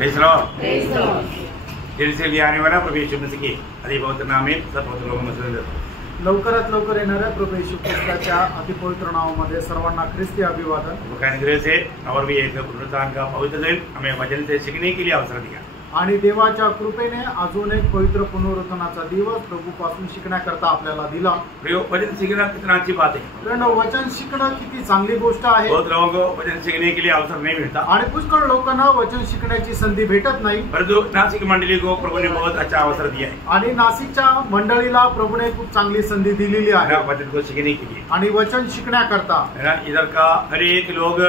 Praise Lord. दिल से लिए आने वाला प्रभु यीशु मसीह की अधिपवित्र नाम में सर्वत्र लोगों में लवकरात लवकर येणाऱ्या प्रभू येशू ख्रिस्ताच्या अतिपवित्र नावामध्ये सर्वांना ख्रिस्ती अभिवादन। अनुग्रह से और भी एक पुनरुत्थान का पवित्र दिन हमें वचन से सीखने के लिए अवसर दिया आणि देवाच्या कृपेने अजून एक पवित्र पुनरुत्थानाचा दिवस प्रभूपासून शिकण्याकरता आपल्याला दिला। वचन सीखना कितना अच्छी बात है। कारण वचन शिकणं किती चांगली गोष्ट आहे। बहुत लोगों को वचन सीखने के लिए अवसर नहीं मिलता आणि पुष्कळ लोकांना वचन शिकण्याची संधी भेटत नाही। परंतु नासिक मंडली को प्रभु ने बहुत अच्छा अवसर दिया है आणि नाशिकच्या मंडळीला प्रभूने खूप चांगली संधी दिलेली आहे वचन को सीखने के लिए आणि वचन शिकण्याकरता। इधर का हर एक लोग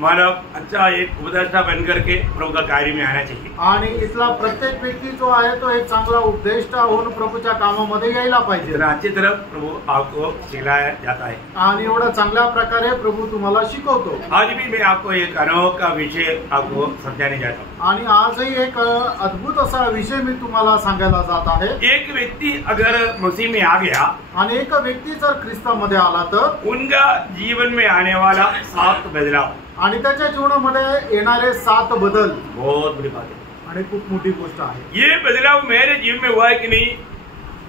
मानव अच्छा एक उपदेष्टा बन करके प्रभु का कार्य में आना चाहिए आणि इथला प्रत्येक व्यक्ती जो आहे तो एक चांगला उपदेष्टा होऊन प्रभूच्या कामामध्ये यायला पाहिजे। इतना अच्छी तरह प्रभु आपको सिखाया जाता है आणि एवढा चांगल्या प्रकारे प्रभू तुम्हाला शिकवतो। आज भी मैं आपको एक अनोखा विषय आपको समझाने जाता हूँ आणि आजही एक अद्भुत असा विषय मी तुम्हाला सांगायला जात आहे। एक व्यक्ति अगर मसीह में आ गया आणि एक व्यक्ती जर ख्रिस्तामध्ये आला तर उनका जीवन में आने वाला 7 बदलाव आणि त्याच्या जीवनामध्ये येणारे 7 बदल बहुत बड़ी बात है आणि खूप मोठी गोष्ट आहे। ये बदलाव मेरे जीवन में हुआ है कि नहीं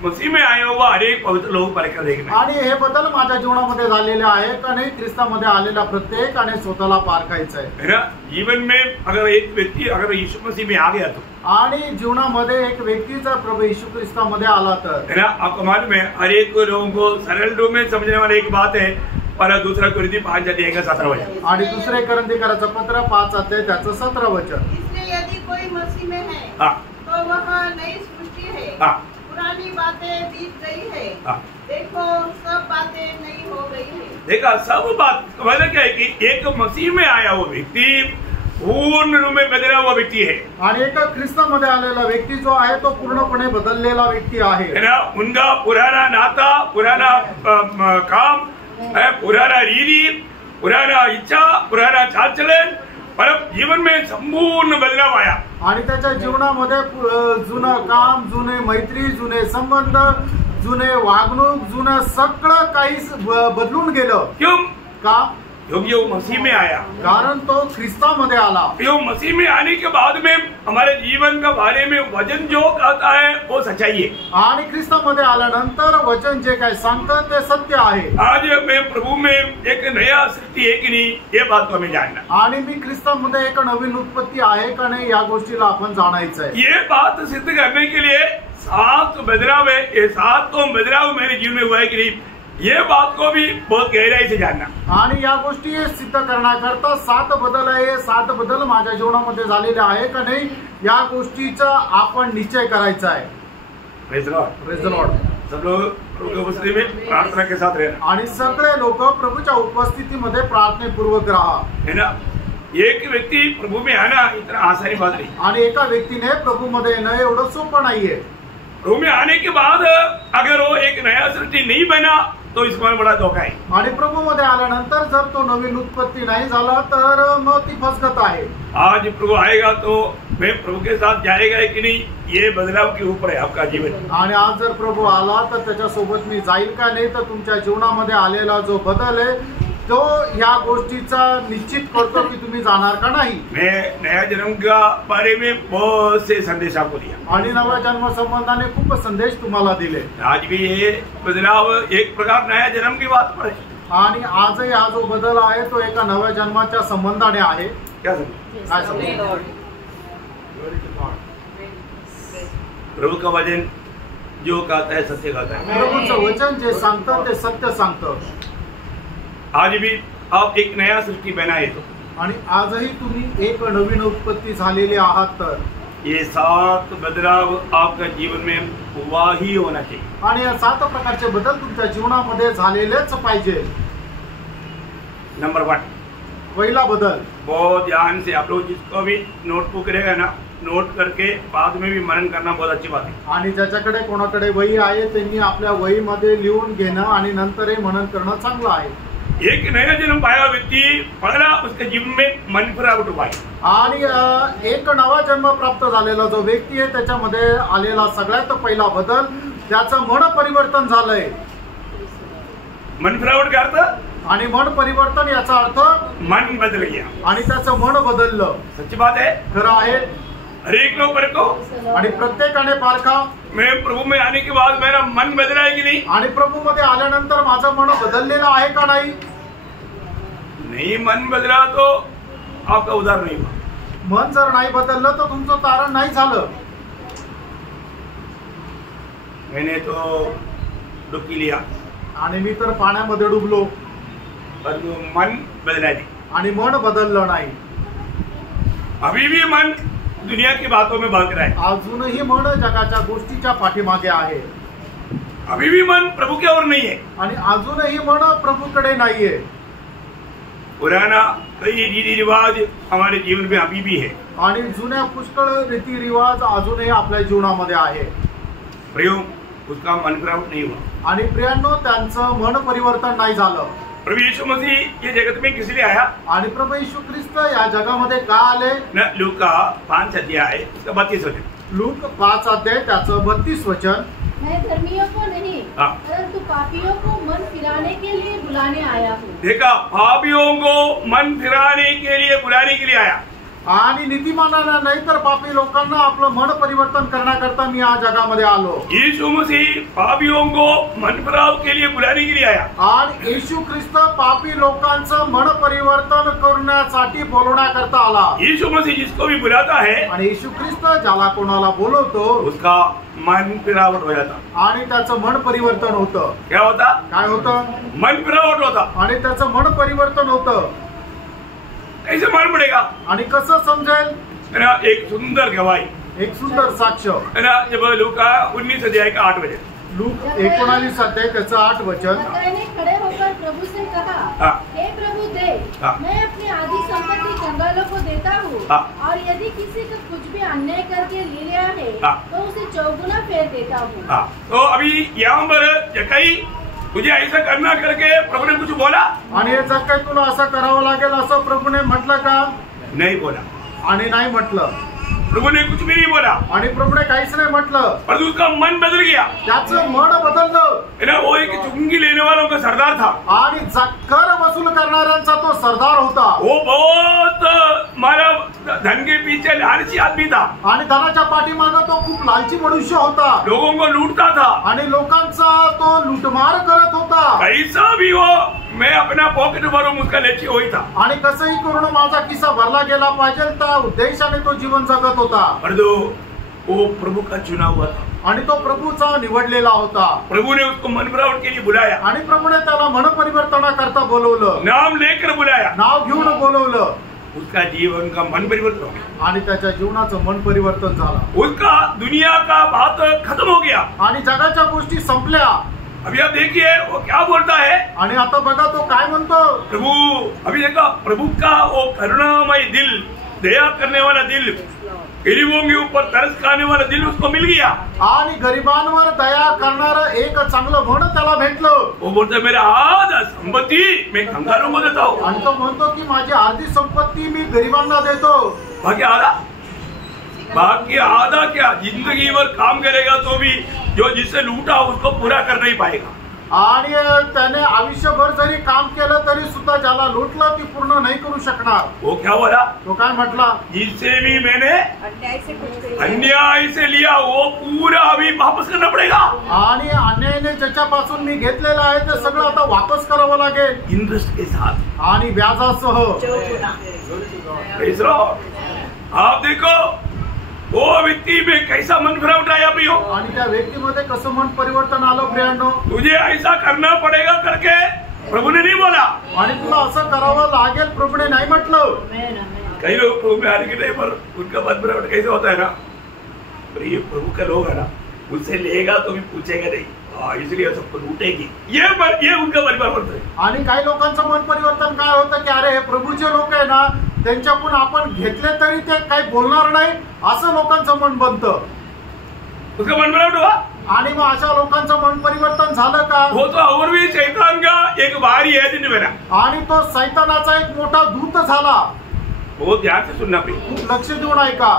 मसीह में आया हुआ हर एक पवित्र लोग परखकर देखना आणि हे बदल माझ्या जीवनामध्ये झालेले आहे का नाही ख्रिस्तामध्ये आलेला प्रत्येकाने स्वतःला पारखायचं आहे। मेरा जीवन में अगर एक व्यक्ति अगर यीशु मसीह में आ गया तो आणि जीवनामध्ये एक व्यक्ती जर प्रभू यीशु ख्रिस्तामध्ये आला तर आपको मालूम है हर एक लोगों को सरल रूप में समझने वाली एक बात है पर दूसरा कुरिन्थी 5:17 वचन आणि दुसरे कोरिन्थीकराचं पत्र 5 अध्याय त्याचं 17 वचन। इसलिए यदि कोई मसीह में है तो वह नई सृष्टि है पुरानी बातें बीत गई है देखो सब बातें नई हो गई है। देखा सब बात मतलब क्या है कि एक मसीह में आया हुआ व्यक्ति पूर्ण रूप में बदला हुआ व्यक्ति है आणि एक ख्रिस्तामध्ये आलेला व्यक्ती जो आहे तो पूर्णपणे बदललेला व्यक्ति आहे ना। उनका पुराना नाता पुराना काम पुराना रीति पुराना इच्छा पुराना चाल चलन पर जीवन में संपूर्ण बदलाव आया आणि त्याच्या जीवनामध्ये जुनं काम जुने मैत्री जुने संबंध जुने वागणूक जुनं सगळं काही बदलून गेलं। क्यों का क्योंकि वो मसीह में आया कारण तो ख्रिस्तामध्ये आला। यो मसीह में आने के बाद में हमारे जीवन का बारे में वचन जो कहता है वो सच्चाई है आणि ख्रिस्तामध्ये आल्यानंतर वचन जे काय सांगतं ते सत्य आहे। आज मैं प्रभु में एक नया सृष्टि है कि नहीं ये बात को हमें जानना आणि मी ख्रिस्तामध्ये एक नवीन उत्पत्ती आहे का नाही या गोष्टीला आपण जाणायचं आहे। ये बात सिद्ध करने के लिए 7 बदलाव है ये 7 बदलाव मेरे जीवन में हुआ है कि नहीं ये बात को भी बहुत गहराई से जानना आणि या गोष्टी सिद्ध करण्याकरता 7 बदल आहे 7 बदल माझ्या जीवनामध्ये झालेले आहे का नाही या गोष्टीचा आपण निश्चय करायचा आहे। Praise Lord praise Lord. सब लोग प्रभु की उपस्थिति में प्रार्थना के साथ रहना आणि सगळे लोक प्रभूच्या उपस्थितीमध्ये प्रार्थनेपूर्वक राहा है ना। एक व्यक्ति प्रभु में आना इतना आसानी बात नहीं आणि एका व्यक्तीने प्रभूमध्ये येणं एवढं सोपं नाहीये। प्रभु में आने के बाद अगर वो एक नया सृष्टि नहीं बना तो इसमें बड़ा धोखा है आणि प्रभूमध्ये आल्यानंतर जर तो नवीन उत्पत्ती नाही झाला तर मग ती फसगत आहे। आज प्रभु आएगा तो मैं प्रभु के साथ जाएगा कि नहीं ये बदलाव के ऊपर है आपका जीवन। आणि आज जर प्रभू आला तर त्याच्या सोबत मी जाईल का नाही तर तुमच्या जीवनामध्ये आलेला जो बदल आहे तो या गोष्टीचा निश्चित करतो की तुम्ही जाणार का नाही। मैं नया जन्म का बारे में बहुत से संदेश आपको दिया आणि नवा जन्म संबंधाने खूप संदेश तुम्हाला दिले। आज भी ये बदलाव एक प्रकार नया जन्म की बात पर है आणि आजही हा जो बदल आहे तो एका नव्या जन्माच्या संबंधाने आहे। क्या समझ काय समज प्रभु का वचन जो कहता है सत्य कहता है प्रभूचं वचन जे सांगतं ते सत्य सांगतं। आज भी आप एक नया सृष्टि बनाए तो आणि आजही तुम्ही एक नवीन उत्पत्ती झालेली आहात तर ये 7 बदलाव आपका जीवन में हुआ ही होना चाहिए आणि या 7 प्रकारचे बदल तुमच्या जीवनामध्ये झालेलेच पाहिजे। नंबर 1 पहिला बदल बहुत ध्यान से आप लोग जिसको भी नोटबुक रहेगा ना नोट करके बाद में भी मनन करना बहुत अच्छी बात है। आणि ज्याच्याकडे कोणाकडे वही आहे त्यांनी आपल्या वहीमध्ये लिहून घेणं आणि नंतरही मनन करणं चांगलं आहे। एक नया जन्म पाया व्यक्ति पहला उसके जीवन में मन फिरावट हुआ है आणि एक नवा जन्म प्राप्त झालेला जो व्यक्ती आहे त्याच्यामध्ये आलेला सगळ्यात पहिला बदल त्याचं मन परिवर्तन झालंय। मन फिरावट का अर्थ आणि मन परिवर्तन याचा अर्थ मन बदल गया आणि त्याचं मन बदललं. सच्ची बात है. खरं आहे. हर एक लोग मेरे को आणि प्रत्येकाने पारखा मैं प्रभु में आने के बाद मेरा मन बदला है कि नहीं. आणि प्रभू मध्ये आल्यानंतर माझं मन बदललेलं आहे का नाही. नहीं मन बदला तो आपका उद्धार नहीं हुआ. मन जर नाही बदललं तर तुमचं तारण नाही झालं. मैंने तो डुबकी लिया आणि मी तर पाण्यामध्ये डुबलो पर मन बदला नहीं. आणि मन बदललं नाही. अभी भी मन दुनिया की बातों में भाग रहा है. अजूनही मन जगाच्या गोष्टीच्या पाठीमागे आहे. अभी भी मन प्रभु की ओर नहीं है. आणि अजूनही मन प्रभूकडे नाहीये. पुराना कई रीति रिवाज हमारे जीवन में अभी भी है. आणि जुन्या पुष्कळ रीती रिवाज अजूनही आपल्या जीवनामध्ये आहे. प्रयोग उसका मन फिरावट नहीं हुआ. आणि प्रियांनो त्यांचं मन परिवर्तन नाही झालं. प्रभु यीशु मसीह ये जगत में किस लिए आया. आणि प्रभू येशू ख्रिस्त या जगामध्ये का आले. न लूका 5 अध्याय उसका 32 वचन. लूक 5 अध्याय त्याचं 32 वचन. मैं धर्मियों को नहीं परंतु पापियों को मन फिराने के लिए बुलाने आया हूँ. देखा, पापियों को मन फिराने के लिए बुलाने के लिए आया. आणि नीतिमानांना नाही तर पापी लोकांना आपलं मन परिवर्तन करण्याकरता मी या जगामध्ये आलो. यीशु मसीह पापियों को मन फिराव के लिए बुलाने के लिए आया. आणि येशू ख्रिस्त पापी लोकांचं मन परिवर्तन करण्यासाठी बोलवण्याकरता आला. यीशु मसीह जिसको भी बुलाता है आणि येशू ख्रिस्त ज्याला कोणाला बोलवतो उसका मन फिरावट हो जाता. आणि त्याचं मन परिवर्तन होतं. क्या होता. काय होतं. मन फिरावट होता. आणि त्याचं मन परिवर्तन होतं. कैसे मालूम पड़ेगा. आणि कसं समजेल. है ना, एक सुंदर गवाही एक सुंदर साक्ष है ना, जब लूका 19 अध्याय का 8 वचन. लूक 19 अध्याय त्याचं 8 वचन. ने खड़े होकर प्रभु से कहा, हे प्रभु देव, मैं अपनी आधी संपत्ति कंगालों को देता हूँ और यदि किसी का कुछ भी अन्याय करके ले लिया है तो उसे 4 फेर देता हूँ. तो अभी यहाँ पर जकई तुझे ऐसा करना करके प्रभु ने कुछ बोला. आणि हे जर काही तुला असं करावं लागेल असं प्रभूने म्हटलं का. नहीं बोला. आणि नाही म्हटलं. प्रभु ने कुछ भी नहीं बोला. आणि प्रभूने काहीच नाही म्हटलं. पर उसका मन बदल गया. त्याचं मन बदललं. है ना, वो एक चुंगी लेने वालों का सरदार था. आणि कर वसूल करणाऱ्यांचा तो सरदार होता. वो बहुत मारा धन के पीछे लालची आदमी था. आणि धनाच्या पाठीमागे तो खूप लालची मनुष्य होता. लोगों को लूटता था. आणि लोकांचा तो लूटमार करत होता. कैसा भी हो मैं अपना पॉकेट भरून उसका लक्ष्य होई था. आणि कसंही करून माझा किस्सा भरला गेला पाहिजे त्या उद्देशाने तो जीवन जगत होता. परंतु वो प्रभु का चुना हुआ था. आणि तो प्रभूचा निवडलेला होता. प्रभु ने उसको मन फिरावट के लिए बुलाया. आणि प्रभूने त्याला मन परिवर्तनाकरता बोलवलं. नाम लेकर बुलाया. नाव घेऊन बोलवलं. उसका जीवन का मन परिवर्तन हो गया. आणि त्याच्या जीवनाचं मन परिवर्तन झालं. उसका दुनिया का बात खत्म हो गया. आणि जगाच्या गोष्टी संपल्या. अभी आप देखिए वो क्या बोलता है. आणि आता बघा तो काय म्हणतो. प्रभु अभी देखा प्रभु का वो करुणामय दिल, दया करने वाला दिल, गरीबों के ऊपर तरस खाने वाला दिल उसको मिल गया. आणि गरिबांवर दया करणारं एक चांगलं मन त्याला भेटलं. वो बोलता है मेरा आधा संपत्ति मैं कंगालों को देता हूँ. आणि तो म्हणतो की माझी अर्धी संपत्ती मी गरिबांना देतो. बाकी आधा क्या जिंदगी भर काम करेगा तो भी जो जिससे लूटा उसको पूरा कर नहीं पाएगा. आणि त्याने आयुष्यभर जरी काम केलं तरी सुद्धा ज्याला लुटलं ती पूर्ण नाही करू शकणार. वो क्या बोला. तो काय म्हटला. जिससे भी मैंने अन्याय से लिया वो पूरा अभी वापस करना पड़ेगा. आणि अन्यायाने ज्याच्यापासून मी घेतलेलं आहे ते सगळं आता वापस करावं लागेल. इंटरेस्ट के साथ. आणि व्याजासह. आप देखो वो व्यक्ति में कैसा मन फिरावट आया प्रियो. आणि त्या व्यक्तीमध्ये कसं मन परिवर्तन आलं प्रियांनो. तुझे ऐसा करना पड़ेगा करके प्रभु ने नहीं बोला. आणि तुला असं करावं लागेल प्रभूने नाही म्हटलं. कई लोग प्रभु में आने के टाइम पर उनका मन फिरावट कैसे होता है ना. ये प्रभु का लोग है ना, मुझसे लेगा तो भी पूछेगा नहीं. इसलिए सबको लूटेगी. ये उनका मन परिवर्तन है. आणि काही लोकांचं मन परिवर्तन काय होतं की अरे हे प्रभूचे लोक आहे ना, त्यांच्याकडून आपण घेतले तरी ते काही बोलणार नाही असं लोकांचं मन बनतं. उसका मन परिवर्तन हुआ. आणि मग अशा लोकांचं मन परिवर्तन झालं का. हो तो और भी शैतान का एक बारी है दिन में. आणि तो शैतानाचा एक मोठा दूत झाला. बहुत ध्यान से सुनना. खूप लक्ष देऊन ऐका.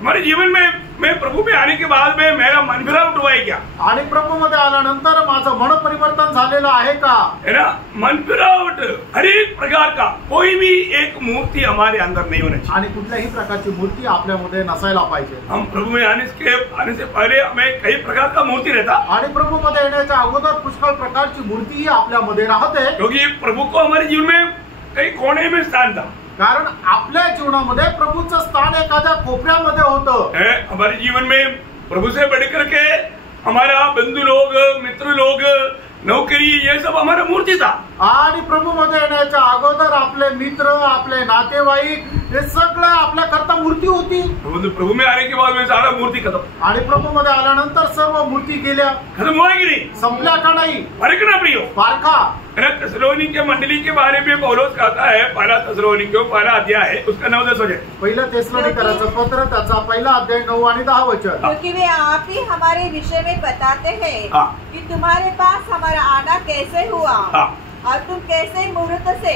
हमारे जीवन में मैं प्रभु में आने के बाद में मेरा मन फिरावट हुआ है क्या? आणि प्रभू मध्ये आल्यानंतर माझं मन परिवर्तन झालेलं आहे का? है ना, मन फिरावट हर एक प्रकार का कोई भी एक मूर्ति हमारे अंदर नहीं होना चाहिए आणि कुठल्याही प्रकारची मूर्ती आपल्यामध्ये नसायला पाहिजे. हम प्रभु में आने से पहले हमें कई प्रकार का मूर्ति रहता, आणि प्रभू मध्ये येण्याच्या अगोदर पुष्कळ प्रकारची मूर्ती आपल्यामध्ये राहते, क्योंकि प्रभु को हमारे जीवन में कई कोने में स्थान था. कारण आपल्या जीवनामध्ये प्रभूचं स्थान एखाद्या कोपऱ्यामध्ये होतं. हमारे जीवन में प्रभु से बढ़कर के हमारा बंधु लोग, मित्र लोग, नौकरी, ये सब हमारा मूर्ति था. आणि प्रभू मध्ये येण्याच्या अगोदर आपले मित्र, आपले नातेवाईक हे सगळं आपल्या करता मूर्ती होती. प्रभु में आने के बाद में सारा मूर्ति खत्म. आणि प्रभू मध्ये आल्यानंतर सर्व मूर्ती गेल्या. खत्म हुआ कि नहीं? संपल्या का नाही? फर्क ना प्रियो. पारखा. थेसलोनिके मंडली के बारे में पौलुस कहता है, पहला थेसलोनिके पहला अध्याय है, उसका 9-10 वचन. पहिलं थेसलोनिकराचं पत्र त्याचा पहिला अध्याय 9 आणि 10 वचन. क्योंकि वे आप ही हमारे विषय में बताते हैं कि तुम्हारे पास हमारा आना कैसे हुआ और तुम कैसे मुहूर्तों से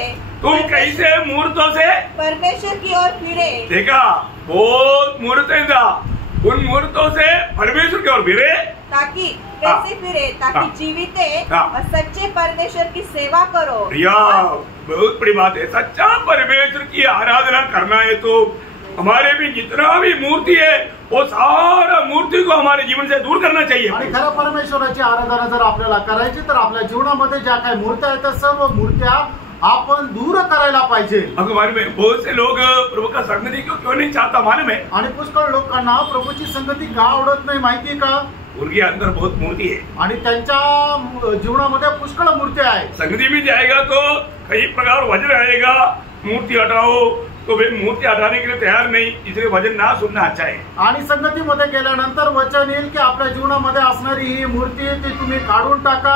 परमेश्वर की ओर फिरे. देखा, बहुत मुहूर्तें था, उन मुहूर्तों से परमेश्वर की ओर फिरे. ताकि कैसे फिरे? ताकि जीवित और सच्चे परमेश्वर की सेवा करो. प्रिया, बहुत बड़ी बात है. सच्चा परमेश्वर की आराधना करना है तो हमारे भी जितना भी मूर्ति है वो सारा मूर्ति को हमारे जीवन से दूर करना चाहिए. आणि खरं परमेश्वराची आराधना जर आपल्याला करायची तर आपल्या जीवनामध्ये ज्या काही मूर्त्या आहेत त्या सर्व मूर्त्या आपण दूर करायला पाहिजे. हमारे में बहुत से लोग प्रभु का संगति क्यों नहीं चाहता मालूम है? आणि पुष्कळ लोकांना प्रभूची संगती का आवडत नाही माहिती का? उनके अंदर बहुत मूर्ति है आणि त्यांच्या जीवनामध्ये पुष्कळ मूर्त्या आहेत. संगति में जाएगा तो कई प्रकार वजन आएगा, मूर्ति हटाओ तो वे मूर्ति हटाने के लिए तैयार नहीं, इसलिए वजन ना सुनना अच्छा है. आणि संगतीमध्ये गेल्यानंतर वचन येईल की आपल्या जीवनामध्ये असणारी ही मूर्ती ती तुम्ही काढून टाका.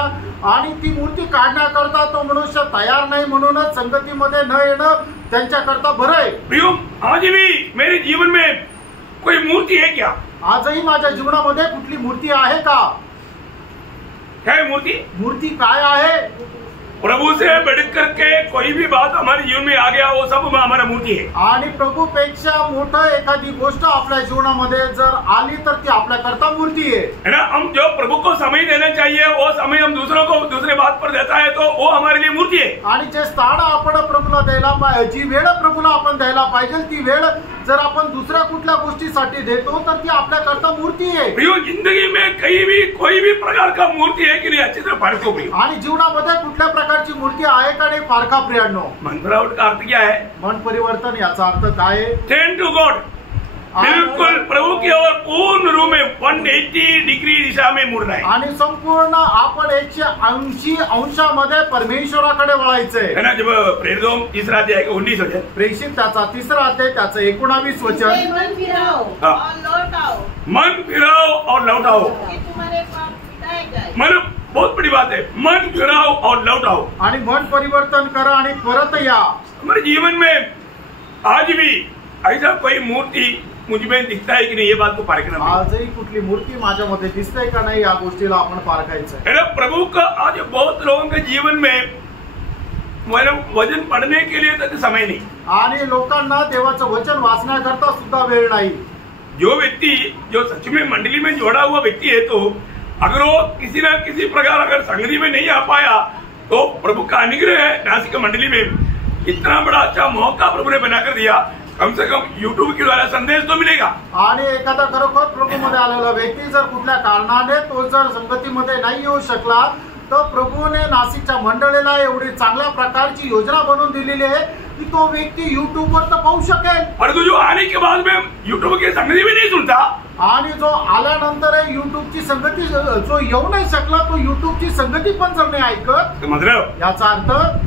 आणि ती मूर्ती काढण्याकरता तो मनुष्य तयार नाही, म्हणूनच संगतीमध्ये न येणं त्यांच्याकरता बरं आहे. प्रियो, आज भी मेरे जीवन में कोई मूर्ति है क्या? आजही माझ्या जीवनामध्ये कुठली मूर्ती आहे का? क्या है मूर्ति? मूर्ती काय आहे? प्रभु से बढ़कर के कोई भी बात हमारे जीवन में आ गया वो सब हमारा मूर्ति है. आणि प्रभूपेक्षा मोठं एखादी गोष्ट आपल्या जीवनामध्ये जर आली तर ती आपल्याकरता मूर्ती आहे ना. हम जो प्रभु को समय देना चाहिए वो समय हम दूसरों को दूसरे बात पर देता है तो वो हमारे लिए मूर्ति है. आणि जे स्थान आपण प्रभूला द्यायला पाहिजे, जी वेळ प्रभूला आपण द्यायला पाहिजे ती वेळ जर आपण दुसऱ्या कुठल्या गोष्टीसाठी देतो तर ती आपल्याकरता मूर्ती आहे. प्रियो, जिंदगी में कहीं भी कोई भी प्रकार का मूर्ति है कि नहीं, अच्छी तरह परखो प्रियो. आणि जीवनामध्ये कुठल्या प्रकारची मूर्ती आहे का नाही पारखा प्रियांनो. मन फिरावट का अर्थ क्या है? मन परिवर्तन याचा अर्थ काय आहे? Turn to God. बिल्कुल प्रभु की ओर पूर्ण रूप में 180 डिग्री दिशा में मुड़ना है. आणि संपूर्ण आपण 180 अंशामध्ये परमेश्वराकडे वळायचंय. है ना. जब प्रेरितों तीसरा अध्याय 19 वचन, प्रेषित त्याचा तिसरा अध्याय त्याचं 19 वचन. मन फिराओ और लौट आओ. मन फिराओ और लौट आओ. कि तुम्हारे पाप मिटाए जाए. मन बहुत बड़ी बात है. मन फिराओ और लौट आओ. आणि मन परिवर्तन करा आणि परत या. हमारे जीवन में आज भी ऐसा कोई मूर्ति मुझमें दिखता है कि नहीं, ये बात को पारखना. आजही कुठली मूर्ती माझ्यामध्ये दिसते का नाही या गोष्टीला आपण पारखायचं है. प्रभु का आज बहुत लोगों के जीवन में वचन पढ़ने के लिए तक समय नहीं. आणि लोकांना देवाचं वचन वाचण्याकरता सुद्धा वेळ नाही. जो व्यक्ति जो सच में मंडली में जोड़ा हुआ व्यक्ति है तो अगर वो किसी न किसी प्रकार अगर संगति में नहीं आ पाया तो प्रभु का अनुग्रह है. नासिक मंडली में इतना बड़ा अच्छा मौका प्रभु ने बनाकर दिया, कम से कम YouTube के द्वारा संदेश तो मिलेगा. आणि एखादा खरोखर प्रभूमध्ये आलेला व्यक्ती जर कुठल्या कारणाने तो जर संगतीमध्ये नाही येऊ शकला तर प्रभूने नाशिकच्या मंडळीला एवढी चांगल्या प्रकारची योजना बनवून दिलेली आहे की तो व्यक्ती YouTube वर तर पाहू शकेल. परंतु जो आने के बाद में YouTube की संगति भी नहीं सुनता आणि जो आल्यानंतर YouTubeची संगती जो येऊ नाही शकला तो YouTubeची संगती पण जर नाही ऐकत, मतलब याचा अर्थ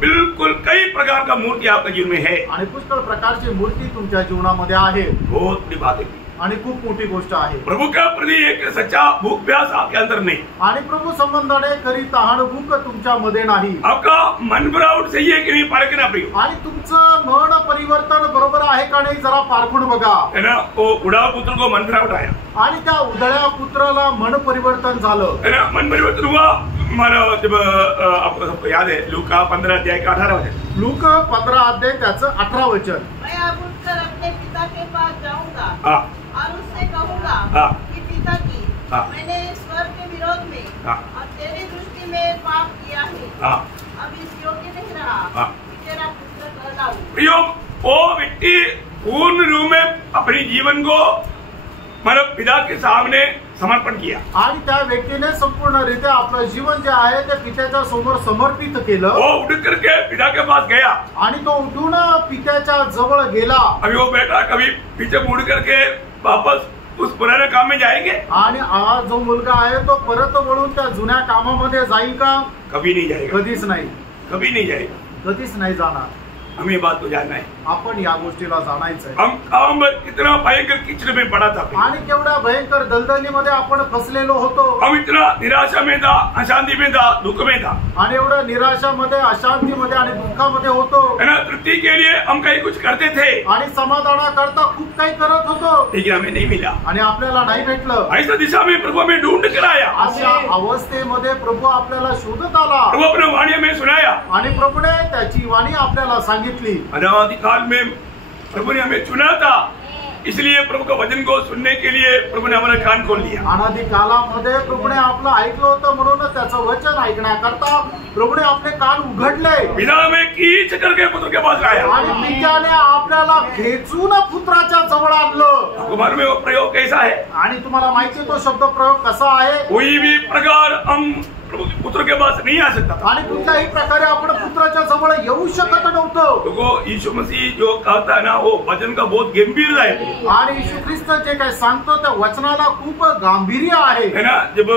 बिल्कुल कई प्रकार का मूर्ति आपके जीवन में है. आणि पुष्कळ प्रकारची मूर्ती तुमच्या जीवनामध्ये आहे. बहुत बड़ी बात है आणि खूप मोठी गोष्ट आहे. प्रभु का प्रति एक सच्चा भूख प्यास आपके अंदर नहीं. आणि प्रभू संबंधाने खरी तहान भूक तुमच्यामध्ये नाही. आपका मन फिरावट सही है कि नहीं, पारखना प्रिय. आणि तुमचं मन परिवर्तन बरोबर आहे का नाही जरा पारखून बघा. है ना. वो उड़ा पुत्र को मन फिरावट आया आणि त्या उधळ्या पुत्राला मन परिवर्तन झालं. है ना. मन परिवर्तन हुआ हमारा जब आपको सबको याद है लूका 15 अध्याय का 18 वचन. लूका 15 अध्याय त्याचं 18 वचन. मैं अब उठकर अपने पिता के पास जाऊंगा और उससे कहूंगा कि पिता की मैंने स्वर्ग के विरोध में और तेरी दृष्टि में पाप किया है, अब इस योग्य नहीं रहा कि तेरा पुत्र कहलाऊं। वो व्यक्ति पूर्ण रूप में अपने जीवन को मतलब पिता के सामने समर्पण किया आणि त्या व्यक्तीने संपूर्णरित्या आपलं जीवन जे आहे ते पित्याच्या समोर समर्पित केलं. वो उठ करके पिता के पास गया आणि तो उठून पित्याच्या जवळ गेला. अभी वो बेटा कभी पीछे मुड़ करके वापस उस पुराने काम में जाएंगे? आणि हा जो मुलगा आहे तो परत वळून त्या जुन्या कामामध्ये जाईल का? कभी नहीं जाएगा. कधीच नाही. कभी नहीं जाएगा. कधीच नाही जाणार. हमें ये बात तो जानना है. आपण या गोष्टीला जाणायचं हम काम कितना भयंकर कीचड़ में पड़ा था आणि केवढ्या भयंकर दलदलीमध्ये आपण फसलेलो होतो. हम इतना निराशा में था, अशांति में था, दुख में था आणि एवढं निराशामध्ये अशांतीमध्ये आणि दुःखामध्ये होतो. है ना. तृप्ति के लिए हम कहीं कुछ करते थे आणि समाधानाकरता खूप काही करत होतो, लेकिन हमें नहीं मिला. आणि आपल्याला नाही भेटलं. ऐसा दिशा में प्रभु हमें ढूंढ कर आया. अशा अवस्थेमध्ये प्रभू आपल्याला शोधत आला प्रभु अपने वाणी में सुनाया आणि प्रभूने त्याची वाणी आपल्याला सांगितली. अनादि काल में प्रभु ने हमें चुना था, इसलिए प्रभु का वचन को सुनने के लिए प्रभु ने हमारा कान खोल दिया. अनादि कालामध्ये प्रभूने आपलं ऐकलं होतं म्हणून त्याचं वचन ऐकण्याकरता प्रभूने आपले कान उघडले पिता में कीच करके पुत्र के पास लाया. आणि पित्याने आपल्याला खेचून पुत्राच्या जवळ आणलं. आपको मालूम है वो प्रयोग कैसा है? आणि तुम्हाला माहिती तो शब्द प्रयोग कसा आहे? कोई भी प्रकार हम प्रभु के पुत्र के पास नहीं आ सकता था. आणि कुठल्याही प्रकारे आपण पुत्राच्या जवळ येऊ शकत नव्हतो. देखो यीशु मसीह जो कहता है ना, वो वचन का बहुत गंभीर है. आणि येशू ख्रिस्त जे काही सांगतो त्या वचनाला खूप गांभीर्य आहे. है ना. जब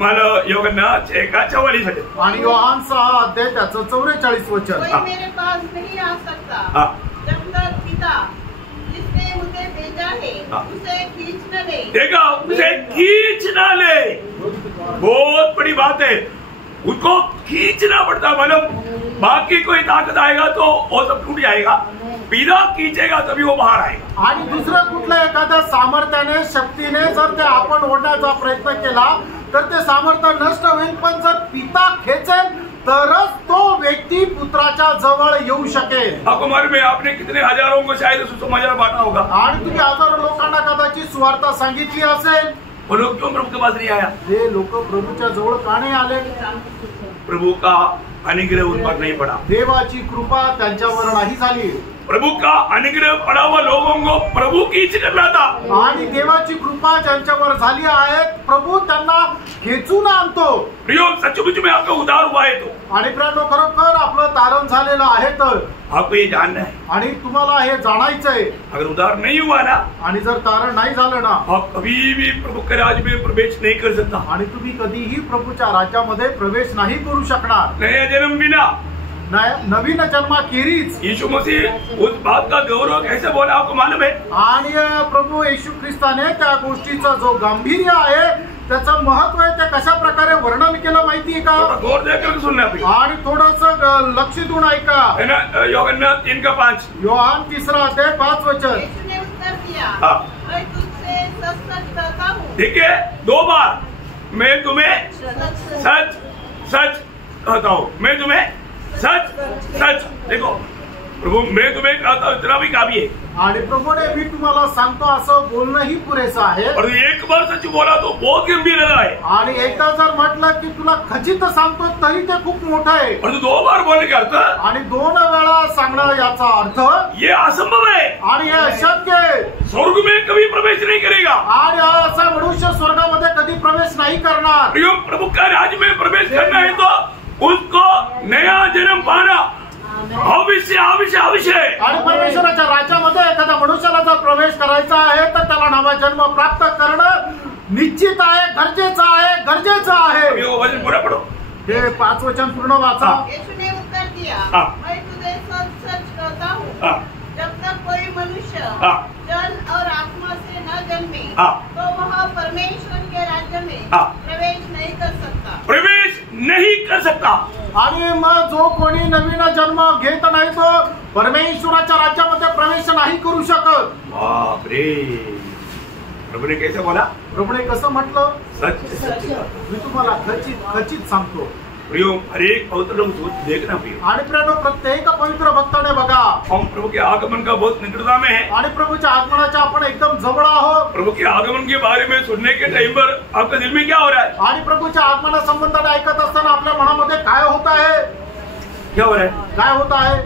मानो यूहन्ना 6:44 आणि योहान 6 अध्याय त्याचं 44 वचन. कोई मेरे पास नहीं आ सकता जब तक पिता जिसने मुझे भेजा है उसे खींच न ले. देखा, उसे खींच न ले. बहुत बड़ी बात है. उसको खींचना पड़ता. मतलब बाकी कोई ताकत आएगा तो वो सब टूट जाएगा. पिता खींचेगा तभी वो बाहर आएगा. आणि दुसरं कुठल्या एखाद्या सामर्थ्याने शक्तीने जर ते आपण ओढण्याचा प्रयत्न केला तर ते सामर्थ्य नष्ट होईल. पण जर पिता खेचेल तरच तो व्यक्ती पुत्राच्या जवळ येऊ शकेल. आपको मालूम है आपने कितने हजारों को शायद सुसमाचार बांटा होगा. आणि तुम्ही हजारो लोकांना कदाचित सुवार्ता सांगितली असेल. वो लोग क्यों प्रभु के पास नहीं आया? ते लोक प्रभूच्या जवळ का नाही आले? प्रभु का अनुग्रह उन पर नहीं पड़ा. देवाची कृपा त्यांच्यावर नाही झाली. प्रभु का अनुग्रह पड़ा हुआ लोगों को प्रभु खींच कर लाता. आणि देवाची कृपा ज्यांच्यावर झाली आहे प्रभू त्यांना खेचून आणतो. प्रियो, सचमुच में आपका उद्धार हुआ है तो. आणि प्रियांनो, खरोखर आपलं तारण झालेलं आहे तर. आपको ये जानना है. आणि तुम्हाला हे जाणायचंय. अगर उद्धार नहीं हुआ ना, आणि जर तारण नाही झालं ना, आप कभी भी प्रभु के राज्य में प्रवेश नहीं कर सकता. आणि तुम्ही कधीही प्रभूच्या राज्यामध्ये प्रवेश नाही करू शकणार. नया जन्म बिना नवीन जन्माखेरीज. यीशु मसीह उस बात का गौरव कैसे बोला आपको मालूम है? आणि प्रभू येशू ख्रिस्ताने त्या गोष्टीचा जो गांभीर्य आहे त्याचं महत्व आहे ते कशा प्रकारे वर्णन केलं माहितीये का? गौर देकर सुनना. आणि थोडस लक्ष देऊन ऐका. है ना. यूहन्ना 3:5. योहान 3 अध्याय 5 वचन. यीशु ने उत्तर दिया, हाँ. मैं तुझसे सच सच कहता हूँ. देखिए, 2 बार मैं तुम्हें सच सच सच कहता हूँ. मैं तुम्हें सच सच. देखो प्रभु, मैं तुम्हें कहता हूँ इतना भी काफी है. आणि प्रभूने मी तुम्हाला सांगतो असं बोलणंही पुरेसं आहे. और एक बार सच बोला तो बहुत गंभीर है. आणि एकदा जर म्हटलं की तुला खचित सांगतो तरी ते खूप मोठं आहे. और 2 बार बोलने का अर्थ, आणि 2 वेळा सांगणं याचा अर्थ ये असंभव है. आणि हे अशक्य आहे. स्वर्ग में कभी प्रवेश नहीं करेगा. आणि असा मनुष्य स्वर्गामध्ये कधी प्रवेश नाही करणार. प्रियो, प्रभु का राज्य में प्रवेश करना है तो उसको नया जन्म पाना अवश्य अवश्य अवश्य. आणि परमेश्वराच्या राज्यामध्ये एखाद्या मनुष्याला जर प्रवेश करायचा आहे तर त्याला नवा जन्म प्राप्त करणं निश्चित आहे, गरजेचं आहे, गरजेचं आहे. वो वचन पूरा पढ़ो. हे 5 वचन पूर्ण वाचा. यीशु ने उत्तर दिया, मैं तुझे सच सच कहता हूँ, जब तक कोई मनुष्य जल और आत्मा से न जन्मे तो वह परमेश्वर के राज्य में प्रवेश नहीं कर सकता. प्रवेश नहीं कर सकता. आणि मग जो कोणी नवीन जन्म घेत नाही तो परमेश्वराच्या राज्यामध्ये प्रवेश नाही करू शकत. बाप रे. प्रभु ने कैसे बोला? प्रभूने कसं म्हटलं? सच सच. मी तुम्हाला खचित खचित सांगतो. प्रियो, हर एक पवित्र लोग देखना प्रियो. आणि प्रियो, प्रत्येक पवित्र भक्ताने बघा, हम प्रभु के आगमन का बहुत निकटता में है. आणि प्रभूच्या आगमनाच्या आपण एकदम जवळ आहोत. प्रभु के आगमन के बारे में सुनने के टाइम पर आपके दिल में क्या हो रहा है? आणि प्रभूच्या आगमनासंबंधाने ऐकत असताना आपल्या मनामध्ये काय होत आहे? क्या हो रहा है? काय होत आहे?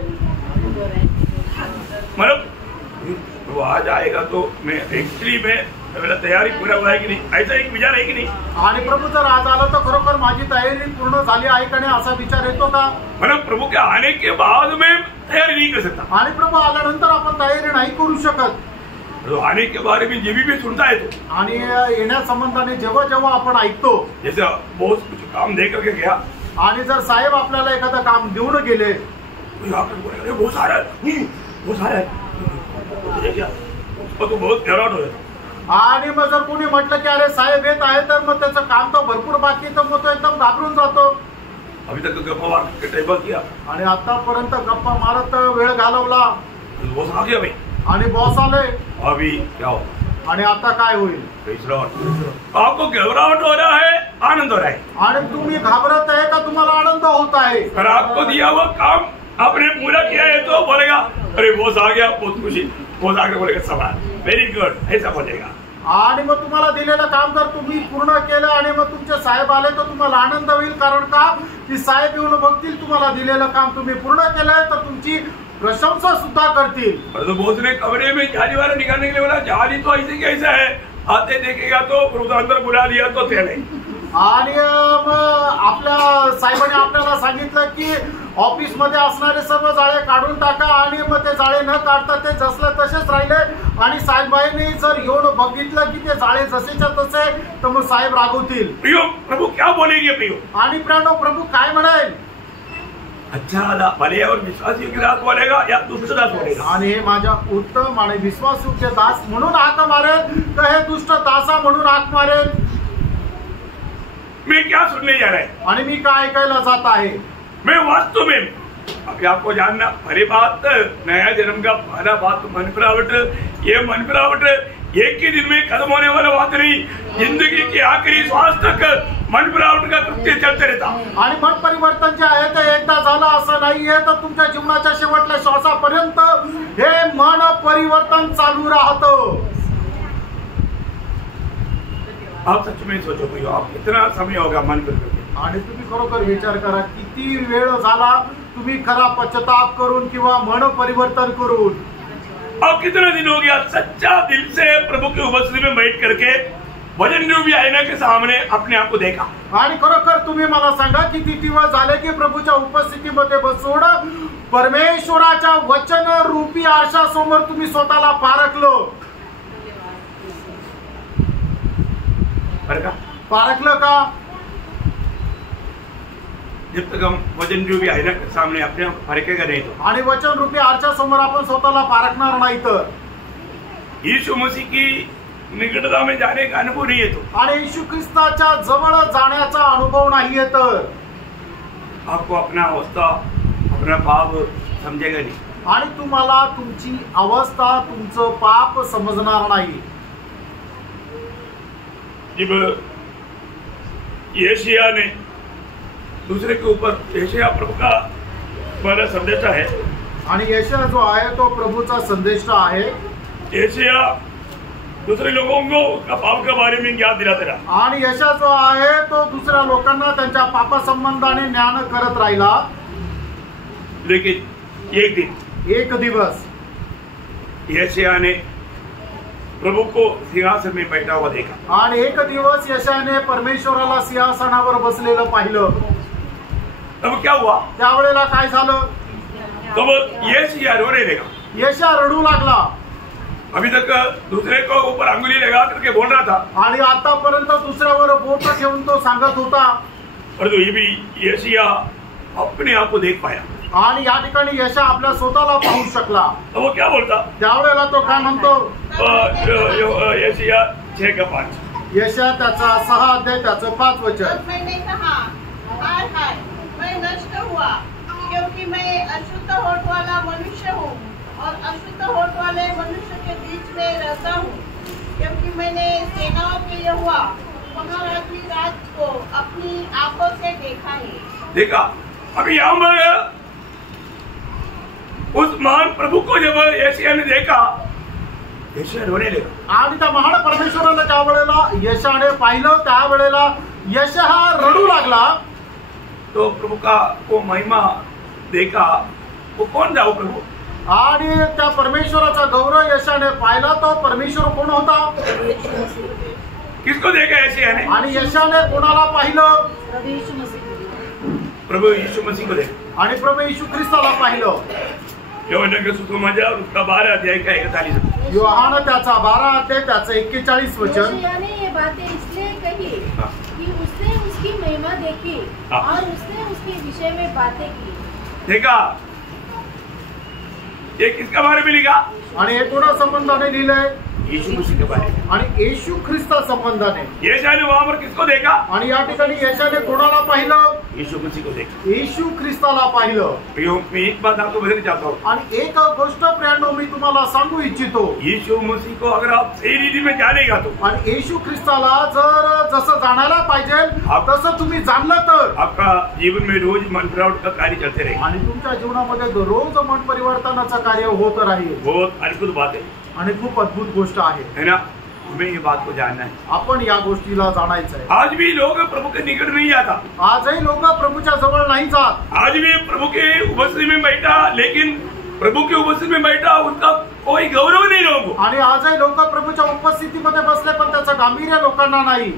मतलब वो आज आएगा तो मैं एक्चुअली मेरा तैयारी पूरा हुआ है कि नहीं, ऐसा एक विचार है कि नहीं? आणि प्रभू जर आज आलं तर खरोखर माझी तयारी पूर्ण झाली आहे का नाही असा विचार येतो का? मतलब प्रभु के आने के बाद में तैयारी नहीं कर सकता। आणि प्रभू आल्यानंतर आपण तयारी नाही करू शकत। तो आने के बारे में जीवी भी सुनता है तो आणि येण्यासंबंधाने जेव्हा जेव्हा आपण ऐकतो, जैसे बहुत कुछ काम दे करके गया आणि जर साहेब आपल्याला एखादं काम देऊन गेले तो यहाँ पे बोले, अरे बहुत सारा है, बहुत सारा है, उसको तो बहुत हैरान हो जाता। आणि मग जर कोणी म्हटलं की अरे साहेब येत आहे तर मग त्याचं काम तर भरपूर बाकी तर मग तो एकदम घाबरून जातो। अभी तक गप्पा मार के टाइम किया आणि आतापर्यंत गप्पा मारत वेळ घालवला बॉस आ गया भाई, आणि बॉस आले, अभी क्या हो आणि आता काय होईल? आपको घबराहट हो रहा है, आनंद हो रहा है? आणि तुम्ही घाबरत आहे का तुम्हाला आनंद होत आहे? अगर आपको दिया हुआ काम आपने पूरा किया है तो बोलेगा अरे बॉस आ गया, बहुत खुशी, बॉस आ गया, बोलेगा सवाल वेरी गुड, ऐसा बोलेगा। आणि मग तुम्हाला दिलेलं काम जर तुम्ही पूर्ण केलं आणि मग तुमचे साहेब आले तर तुम्हाला आनंद होईल, कारण का की साहेब येऊन बघतील तुम्हाला दिलेलं काम तुम्ही पूर्ण केलंय तर तुमची प्रशंसा सुद्धा करतील। तो बॉस ने कमरे में जाली वाला निकालने के लिए बोला, जाली तो ऐसे कैसा है, आते देखेगा तो अंदर बुला दिया तो तेल है। आणि आपल्या साहेबांनी आपल्याला सांगितलं की ऑफिस मध्ये असणारे सर्व जाळे काढून टाका, आणि मग ते जाळे न काढता ते जसले तसेच राहिले, आणि साहेबांनी जर येऊन बघितलं की ते जाळे जसेच्या तसे तर मग साहेब रागवतील। प्रियो प्रभु क्या बोलेंगे प्रियो? आणि प्रियो प्रभू काय म्हणेल? अच्छा भले और विश्वासयोग्य दास बोलेगा या दुष्ट दास बोलेगा? आणि हे माझ्या उत्तम आणि विश्वासयोग्य दास म्हणून हाक मारेल तर हे दुष्ट दासा म्हणून हाक मारेल? मैं क्या सुनने जा रहा है आणि मी काय ऐकायला जात आहे? मैं वास्तव में अभी आपको जानना, पहली बात नया जन्म का पहला बात मन फिरावट, ये मन फिरावट एक ही दिन में खत्म होने वाला बात नहीं, जिंदगी के आखिरी श्वास तक मन फिरावट का कृत्य चलते रहता। आणि मन परिवर्तन जे आहे ते एकदा झालं असं नाहीये, तर तुमच्या जीवनाच्या शेवटच्या श्वासापर्यंत हे मन परिवर्तन चालू राहतं। आप सच में सोचो भैया, आप कितना समय होगा मन परिवर्तन? आणि तुम्ही खरोखर विचार करा किती वेळ झाला तुम्ही खरा पश्चाताप करून किंवा मन परिवर्तन करून। और कितना दिन हो गया सच्चा दिल से प्रभु की उपस्थिति में बैठ करके वचन रूपी आईना के सामने अपने आप को देखा? आणि खरोखर तुम्ही मला सांगा किती दिवस झाले की प्रभूच्या उपस्थितीमध्ये बसून परमेश्वराच्या वचन रूपी आरशासमोर तुम्ही स्वतःला पारखलो? पारखलं का? जब तक हम वचन रूपी आईना के सामने अपने आप पारखेगा नहीं तो, आणि वचन रूपी आरशासमोर आपण स्वतःला पारखणार नाही तर यीशु मसीह की निकटता में जाने का अनुभव नहीं है तो, आणि येशू ख्रिस्ताच्या जवळ जाण्याचा अनुभव नाहीये तर आपको अपना अवस्था अपना पाप समझेगा नहीं, आणि तुम्हाला तुमची अवस्था तुमचं पाप समजणार नाही। जब यशायाह ने दूसरे के ऊपर, यशायाह प्रभु का पहला संदेश है, आणि यशायाह जो आहे तो प्रभूचा संदेश आहे। यशायाह दूसरे लोगों को उसका पाप के बारे में ज्ञान दिलाते रहा, आणि यशायाह जो आहे तो दुसऱ्या लोकांना त्यांच्या पापासंबंधाने ज्ञान करत राहिला। लेकिन एक दिवस यशायाह ने प्रभु को सिंहासन में बैठा हुआ देखा, आणि एक दिवस यशायाहने परमेश्वराला सिंहासनावर बसलेलं पाहिलं। तब क्या हुआ? त्यावेळेला काय झालं? तब यशायाह रोने लगा। यशायाह रडू लागला। अभी तक दूसरे को ऊपर अंगुली लगा करके बोल रहा था, आणि आतापर्यंत दुसऱ्यावर बोट ठेवून तो सांगत होता, और तो ये भी यशायाह अपने आप को देख पाया, आणि या ठिकाणी यशायाह आपल्या स्वतःला पाहू शकला। तो वो क्या बोलता? त्यावेळेला तो काय म्हणतो? यशायाह 6:5, यशायाह त्याचा 6 अध्याय त्याचं 5 वचन। मैंने कहा हाय हाय मैं नष्ट हुआ क्योंकि मैं अशुद्ध होठ वाला मनुष्य हूँ और अशुद्ध होठ वाले मनुष्य के बीच में रहता हूँ, क्योंकि मैंने सेनाओं के यहोवा महाराज की रात को अपनी आंखों से देखा है। देखा अभी हम उस महान प्रभु को जब यशायाह ने देखा यशाया रोने लगा. आणि त्या महान परमेश्वराला ज्या वेळेला यशाने पाहिलं त्यावेळेला यश हा रडू लागला. तो प्रभु का वो महिमा देखा. वो कौन था वो प्रभु? आणि त्या परमेश्वराचा गौरव यशाने पाहिला. तो परमेश्वर कोण होता? किसको देखा यशाया ने? आणि यशाने कोणाला पाहिलं? प्रभु यीशु मसीह को देखा. आणि प्रभू येशू ख्रिस्ताला पाहिलं. यूहन्ना के सुसमाचार उसका 12 अध्याय का 41. योहान त्याचा 12 अध्याय त्याचं 41 वचन. यशायाह ने ये बातें इसलिए कही कि उसने उसकी महिमा देखी और उसने उसके विषय में बातें की. देखा ये किसका बारे में लिखा? आणि हे कोणा संबंधाने लिहिलंय? यीशु मसीह के बारे में. आणि येशू ख्रिस्ता संबंधाने. यशाया ने वहां पर किसको देखा? आणि या ठिकाणी यशाने कोणाला पाहिलं? यीशु मसीह को देखा. येशू ख्रिस्ताला पाहिलं. मैं एक बात आपको बताना चाहता हूँ. आणि एक गोष्ट प्रियांनो मी तुम्हाला सांगू इच्छितो. यीशु मसीह को अगर आप सही रीति में जानेगा तो आणि येशू ख्रिस्ताला जर जसं जाणायला पाहिजे तसं तुम्ही जाणलं तर आपका जीवन में रोज मन फिरावट का कार्य चलते रहेगा. आणि तुमच्या जीवनामध्ये रोज मन परिवर्तनाचं कार्य होत राहील. बहुत अद्भुत बात है. आणि खूप अद्भुत गोष्ट आहे ना. हमें ये बात को जानना है. आपण या गोष्टीला जाणायचं आहे. आज भी लोग प्रभु के निकट नहीं आता. आजही लोक प्रभूच्या जवळ नाही जात. आज भी प्रभु के उपस्थिति में बैठा लेकिन प्रभु के उपस्थिति में बैठा उसका कोई गौरव नहीं लोगों को. आणि आजही लोक प्रभूच्या उपस्थितीमध्ये बसले पण त्याचं गांभीर्य लोकांना नाही.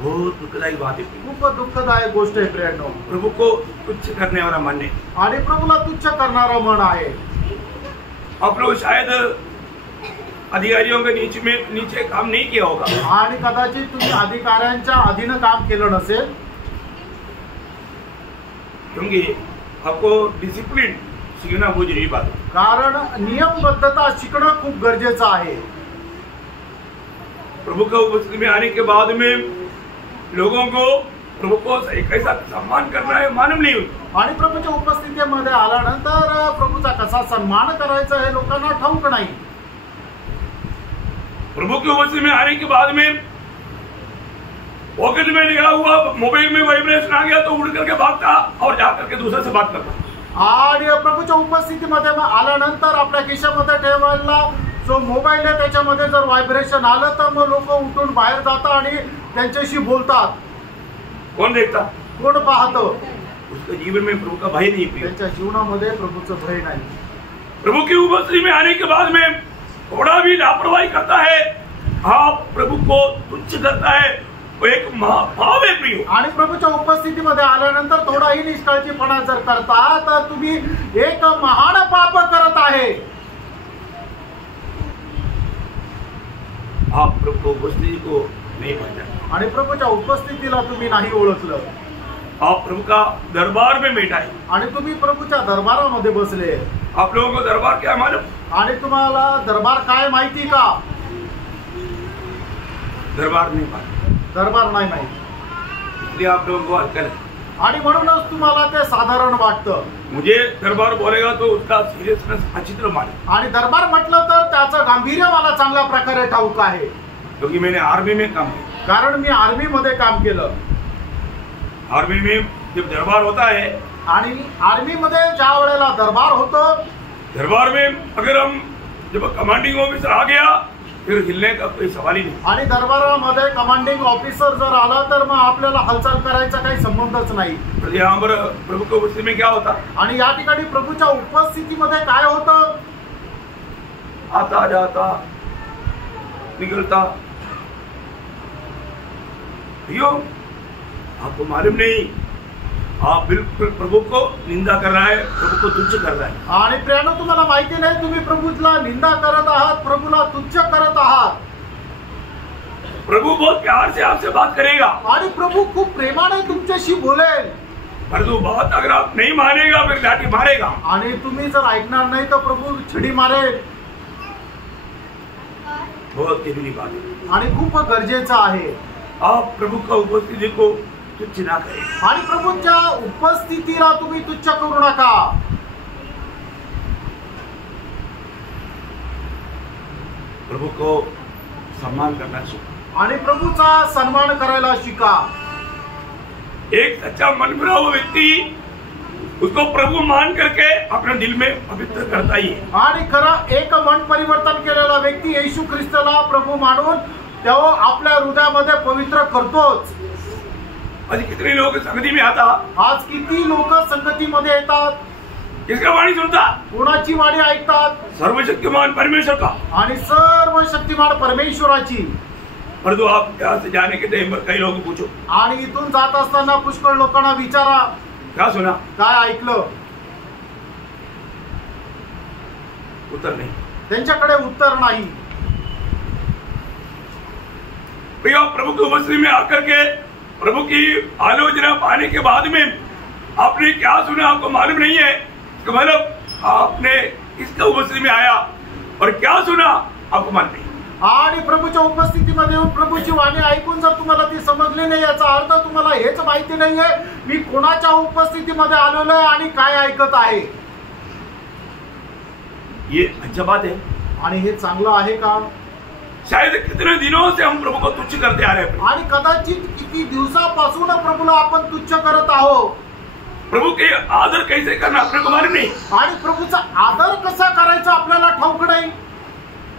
बहुत दुखदायी बात है. खूप दुःखदायक गोष्ट आहे प्रियांनो. प्रभु को तुच्छ करने वाला मन है. आणि प्रभूला तुच्छ करणारं मन आहे. आप लोग शायद अधिकारियों के नीचे काम नहीं किया होगा. आणि कदाचित तुम्ही अधिकाऱ्यांच्या अधीन काम केलं नसेल. क्योंकि आपको डिसिप्लिन सीखना बहुत जरूरी बात है. कारण नियमबद्धता शिकणं खूप गरजेचं आहे. प्रभु का उपस्थिति में आने के बाद में लोगों को प्रभु को कैसा सम्मान करना है मालूम नहीं होता. आणि प्रभूच्या उपस्थितीमध्ये आल्यानंतर प्रभूचा कसा सन्मान करायचा हे लोकांना ठाऊक नाही. प्रभु की उपस्थिति में आने के बाद में पॉकेट में लगा हुआ मोबाइल में वाइब्रेशन आ गया तो उड़ करके भागता और जाकर के दूसरे से बात करता. आणि प्रभूच्या उपस्थितीमध्ये आल्यानंतर आपल्या खिशामध्ये ठेवायला जो मोबाईल आहे त्याच्यामध्ये जर व्हायब्रेशन आलं तर मग लोक उठून बाहेर जातात आणि त्यांच्याशी बोलतात. कोण देखता? कोण पाहतं? उसके जीवन में प्रभु का भय नहीं. त्यांच्या जीवनामध्ये प्रभूचं भय नाही. प्रभु की उपस्थिति में आने के बाद में थोड़ा भी लापरवाही करता है, आप प्रभु को तुच्छ करता है, वो एक महापाप है प्रियो. आणि प्रभूच्या उपस्थितीमध्ये आल्यानंतर थोडाही निष्काळजीपणा जर करता तर तुम्ही एक महान पाप करत आहे. आप प्रभु को उपस्थिति को नहीं पहचानते. आणि प्रभूच्या उपस्थितीला तुम्ही नाही ओळखलं. आप प्रभु का दरबार में बैठा है. आणि तुम्ही प्रभूच्या दरबारामध्ये बसले. आप लोगों को दरबार क्या मालूम? आणि तुम्हाला दरबार काय माहिती का? दरबार नहीं मालूम. दरबार नाही माहिती. इसलिए आप लोगों को अक्कल है. आणि म्हणूनच तुम्हाला ते साधारण वाटतं. मुझे दरबार बोलेगा तो उसका सीरियसनेस अच्छी तरह मालूम. आणि दरबार म्हटलं तर त्याचं गांभीर्य मला चांगल्या प्रकारे ठाऊक आहे. क्योंकि मैंने आर्मी में काम किया. कारण मी आर्मी मध्ये काम केलं. आर्मी में जब दरबार होता है आणि आर्मी मध्ये ज्या वेळेला दरबार होतो दरबार में अगर हम जब कमांडिंग ऑफिसर आ गया फिर हिलने का कोई सवाल ही नहीं. आणि दरबारामध्ये कमांडिंग ऑफिसर जर आला तर मग आपल्याला हालचाल करायचा काही संबंधच नाही. यहाँ पर प्रभु की उपस्थिति में क्या होता? आणि या ठिकाणी प्रभूच्या उपस्थितीमध्ये काय होतं? आता जाता निकलता. भैया आपको मालूम नहीं, आप बिल्कुल प्रभु को निंदा कर रहा है, प्रभु को तुच्छ कर रहा है. आणि प्रियांनो तुम्हाला माहिती नाही तुम्ही प्रभूला निंदा करत आहात, प्रभूला तुच्छ करत आहात. प्रभु बहुत प्यार से आपसे बात करेगा आणि प्रभू खूप प्रेमाने तुमच्याशी बोलेल. परंतु बात अगर आप नहीं मानेगा फिर लाठी मारेगा. आणि तुम्ही जर ऐकणार नाही तर प्रभू छडी मारेल. बहुत जरूरी बात है. आणि खूप गरजेचं आहे. आप प्रभु का उपस्थिति को तुच्छ ना करें. आणि प्रभूच्या उपस्थितीला तुम्ही तुच्छ करू नका. प्रभु को सम्मान करना सीखो. आणि प्रभूचा सन्मान करायला शिका. एक सच्चा मन फिरा हुआ व्यक्ति उसको प्रभु मान करके अपने दिल में पवित्र करता ही है। आणि खरं एक मन परिवर्तन केलेला व्यक्ती येशू ख्रिस्ताला प्रभू मानून तेव्हा आपल्या हृदयामध्ये पवित्र करतोच। आज कितने लोग संगति में आता, आज किती लोक संगतीमध्ये येतात, किसका वाणी सुनता, कोणाची वाणी ऐकतात, सर्वशक्तिमान परमेश्वर का, आणि सर्व शक्तिमान परमेश्वराची। परंतु आप यहाँ से जाने के टाइम पर कई लोगों को पूछो, आणि इथून जात असताना पुष्कळ लोकांना विचारा क्या सुना, काय ऐकलं, उत्तर नहीं। त्यांच्याकडे उत्तर नाही। भैया प्रभु की उपस्थिति में आकर के प्रभु की आलोचना पाने के बाद में आपने क्या सुना आपको मालूम नहीं है, मतलब आपने इसका उपस्थिति में आया और क्या सुना आपको मालूम नहीं। आणि प्रभूच्या उपस्थितीमध्ये येऊन प्रभूची वाणी ऐकून जर तुम्हाला ती समजली नाही, याचा अर्थ तुम्हाला हेच माहिती नाहीये मी कोणाच्या उपस्थितीमध्ये आलेलो आहे आणि काय ऐकत आहे। ये अच्छा बात है। आणि हे चांगलं आहे का? शायद कितने दिनों से हम प्रभु को तुच्छ करते आ रहे हैं, आणि कदाचित किती दिवसापासून प्रभूला आपण तुच्छ करत आहोत। प्रभु के आदर कैसे करना अपने को मालूम नहीं, आणि प्रभूचा आदर कसा करायचा आपल्याला ठाऊक नाही,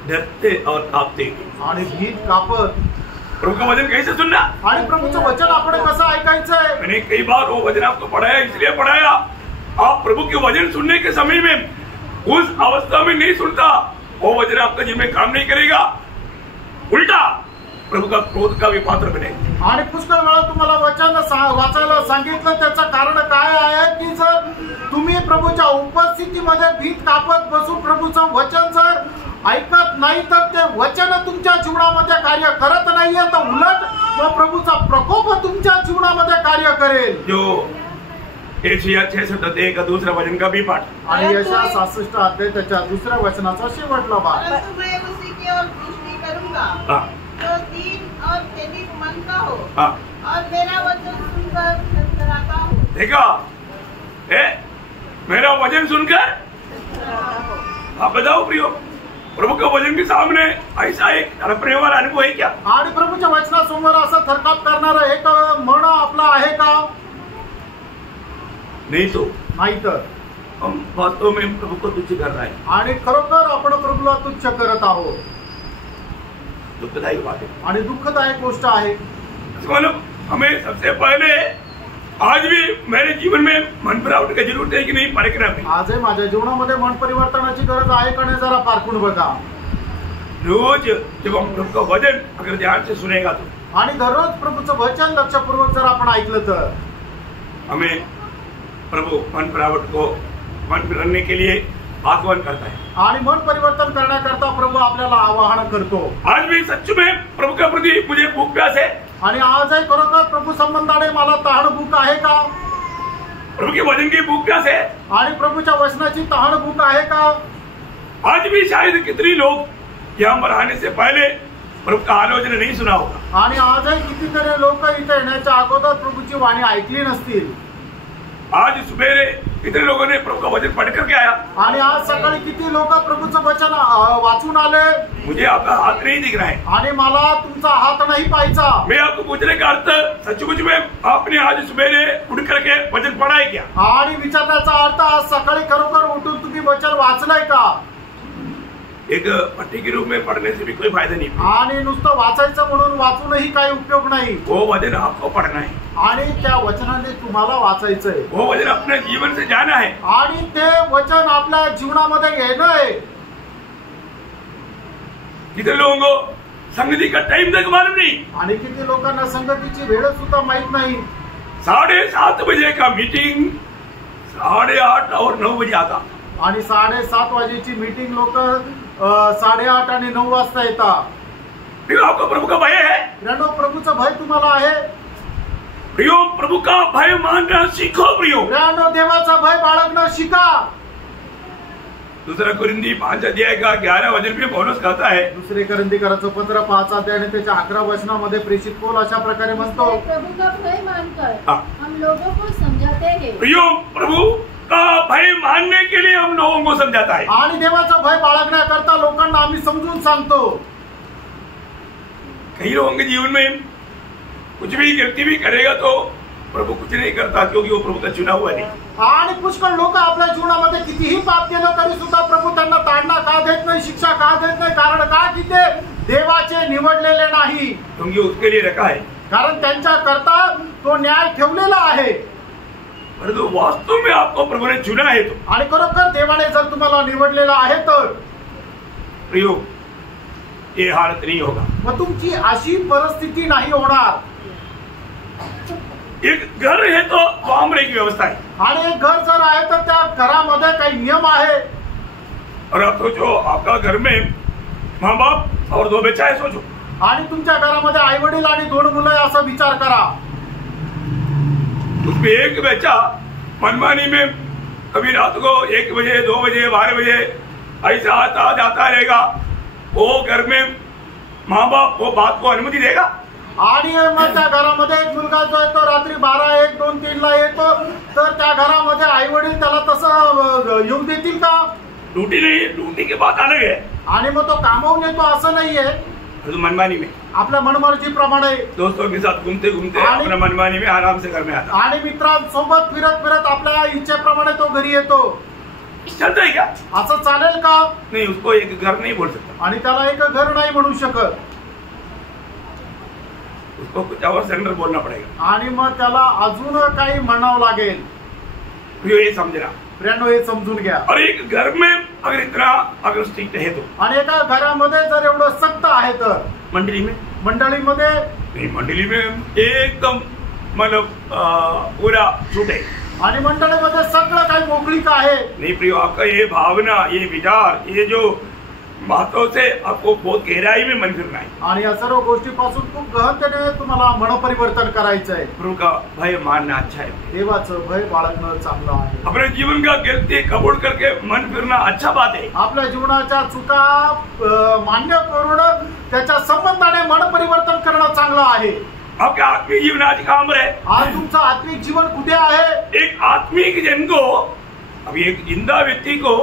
डरते और कांपते। आणि भीत कापत प्रभु का वचन कैसे सुनना, आणि प्रभूचं वचन आपण कसं ऐकायचंय। मैंने कई बार वो वचन आपको पढ़ाया, इसलिए पढ़ाया आप प्रभु के वचन सुनने के समय में उस अवस्था में नहीं सुनता, वो वचन आपका जीवन में काम नहीं करेगा, उल्टा प्रभू का क्रोध का भी पात्र बने। आणि पुष्कळ वेळा तुम्हाला वचन वाचायला सांगितलं, त्याचं कारण काय आहे की जर तुम्ही प्रभूच्या उपस्थितीमध्ये भीत कापत बसून प्रभूचं वचन जर ऐकत नाही तर ते वचन तुमच्या जीवनामध्ये कार्य करत नाहीये, तर उलट व प्रभूचा प्रकोप तुमच्या जीवनामध्ये कार्य करेल। जो यशाया 66 अध्याय का दूसरा वचन का भी पाठ, आणि यशाया 66 अध्याय त्याच्या दुसऱ्या वचनाचा शेवटला भाग। परंतु मैं उसी की ओर दृष्टि करूंगा जो दीन और खेदित मन का हो और मेरा वचन सुनकर थरथराता हो। देखा मेरा वचन सुनकर आप बताओ प्रियो, प्रभु के वचन के सामने ऐसा एक तड़पने वाला अनुभव है क्या? आणि प्रभूच्या वचनासमोर असं थरकाप करणारं एक मन आपला आहे का? नहीं तो नाही तर हम वास्तव में प्रभु को तुच्छ कर रहे हैं, आणि खरोखर आपण प्रभूला तुच्छ करत आहोत। दुखदायी बात है। आणि दुःखदायक गोष्ट आहे। मतलब हमें सबसे पहले आज भी मेरे जीवन में मन परिवर्तन की जरूरत है कि नहीं परखना में। आजही माझ्या जीवनामध्ये मन परिवर्तनाची गरज आहे का नाही जरा पारखून बघा। रोज जब हम प्रभु का वचन अगर ध्यान से सुनेगा तो, आणि दररोज प्रभूचं वचन लक्षपूर्वक जर आपण ऐकलं तर हमें प्रभु मन परिवर्तन को मन करने के लिए आह्वान करता है। आणि मन परिवर्तन करण्याकरता प्रभू आपल्याला आवाहन करतो। आज भी सच में प्रभु के प्रति मुझे भूख प्यास है, आणि आजही खरोखर प्रभू संबंधाने मला तहानभूक आहे का? प्रभु के वचन की भूख प्यास है, आणि प्रभूच्या वचनाची तहानभूक आहे का? आज भी शायद कितने लोग यहाँ पर आने से पहले प्रभु का आलोचना नहीं सुना होगा, आणि आजही कितीतरी लोक इथे येण्याच्या अगोदर प्रभूची वाणी ऐकली नसतील। आज सुबेरे इतने लोगों ने प्रभु का वचन पढ़ करके आया, आणि आज सकाळी किती लोक प्रभूचं वचन वाचून आले। मुझे आपका हाथ नहीं दिख रहा है, आणि मला तुमचा हात नाही पाहायचा। मैं आपको पूछने का अर्थ सचमुच में आपने आज सुबेरे उठ करके वचन पढ़ा है क्या? आणि विचारण्याचा अर्थ आज सकाळी खरोखर उठून तुम्ही वचन वाचलंय का? एक पट्टी के रूप में पढ़ने से भी कोई फायदा नहीं, आणि नुसतं वाचायचं म्हणून वाचूनही काही उपयोग नाही। वो वचन आपको पढ़ना है, आणि त्या वचनाने तुम्हाला वाचायचंय, वो वचन अपने जीवन से जाना है, आणि ते वचन आपल्या जीवनामध्ये घेणं आहे। कितने लोगों को संगति का टाइम तक मालूम नहीं, आणि किती लोकांना संगतीची वेळ सुद्धा माहित नाही। 7:30 बजे का मीटिंग 8:30 और 9 बजे आता, आणि 7:30 वाजेची मीटिंग लोक 8:30 आणि 9 वाजता येतात। फिर आपको प्रभु का भय है? प्रियो, प्रभूचं भय तुम्हाला आहे? प्रियो, प्रभु का भय मानना सीखो प्रियो। प्रियो, देवाचा भय बाळगणं शिका। दूसरा कुरिन्दी 5 अध्याय का 11 वचन में पौलुस कहता है, दुसरे करंथीकरांचं 15:5 अध्याय आणि त्याच्या 11 वचनामध्ये प्रेषित पौल अशा प्रकारे म्हणतो, प्रभु का भय मानकर हम लोगों को समझाते हैं। प्रियो, प्रभु का भय मानने के लिए हम लोगों को समझाता है, आणि देवाचा भय बाळगण्याकरता लोकांना आम्ही समजून सांगतो। कई लोगों के जीवन में कुछ भी व्यक्ति भी करेगा तो प्रभु कुछ नहीं करता, क्योंकि वो प्रभु का चुना हुआ नहीं। आणि पुष्कळ लोक आपल्या जीवनामध्ये कितीही पाप केलं तरी सुद्धा प्रभू त्यांना ताडना का देत नाही, शिक्षा का देत नाही? कारण काय की ते देवाचे निवडलेले नाही, तुमची उसके लिए रखा है, कारण त्यांच्या करता तो न्याय ठेवलेला आहे. परंतु वास्तव में आपको प्रभु ने चुना है तो, आणि खरोखर देवाने जर तुम्हाला निवडलेला आहे तर प्रियो ये हालत नहीं होगा. मग तुमची अशी परिस्थिती नाही होणार. एक घर है तो वहां पर एक व्यवस्था है, आणि एक घर जर आहे तर त्या घरामध्ये काही नियम आहे. और आप सोचो आपका घर में माँ बाप और 2 बच्चा है, सोचो. आणि तुमच्या घरामध्ये आई वडील आणि 2 मुलं आहे असा विचार करा. उसमें एक बच्चा मनमानी में कभी रात को 1 बजे 2 बजे 12 बजे ऐसा आता जाता रहेगा, वो घर में माँ बाप वो बात को अनुमति देगा? आणि मग त्या घरामध्ये एक मुलगा जो आहे तो रात्री 12, 1, 2, 3 ला येतो, तर त्या घरामध्ये आई वडील त्याला तसं येऊ देतील का? ड्यूटी नहीं, ड्यूटी के बाद अलग है. आणि मग तो कामावून येतो असं नाहीये, मनमानी में आपल्या मनमर्जी प्रमाणे दोस्तों के साथ घूमते घूमते अपना मनमानी में आराम से घर में आता. आणि मित्रांसोबत फिरत फिरत आपल्या इच्छेप्रमाणे तो घरी येतो. चलता है क्या? असं चालेल का? नहीं, उसको एक घर नहीं बोल सकता, आणि त्याला एक घर नाही म्हणू शकत. उसको कुछ और सेंटर बोलना पड़ेगा. आणि मग त्याला अजून काही म्हणावं लागेल. ये समझना. फ्रेंड हे समजून घ्या. और एक घर में अगर इतना अगर स्ट्रिक्ट है तो, आणि एका घरामध्ये जर एवढं सक्त आहे तर मंडली में मंडळीमध्ये नहीं, मंडली में एकदम मतलब पूरा छूट है. आणि मंडळीमध्ये सगळं काही मोकळीक आहे. नहीं प्रियो, आपका ये भावना, ये विचार, ये जो बातों से आपको बहुत गहराई में मन फिरना है. आणि या सर्व गोष्टीपासून खूप गहनतेने तुम्हाला मन परिवर्तन करायचं आहे. प्रभु का भय मानना अच्छा है. देवाचं भय बाळगणं चांगलं आहे. अपने जीवन का गलती कबूल करके मन फिरना अच्छा बात है. आपल्या जीवनाच्या चुका मान्य करून त्याच्या संबंधाने मन परिवर्तन करणं चांगलं आहे. आपके आत्मिक जीवन आज कहाँ पर है? आज तुमचं आत्मिक जीवन कुठे आहे? एक आत्मिक जन को, अभी एक जिंदा व्यक्ति को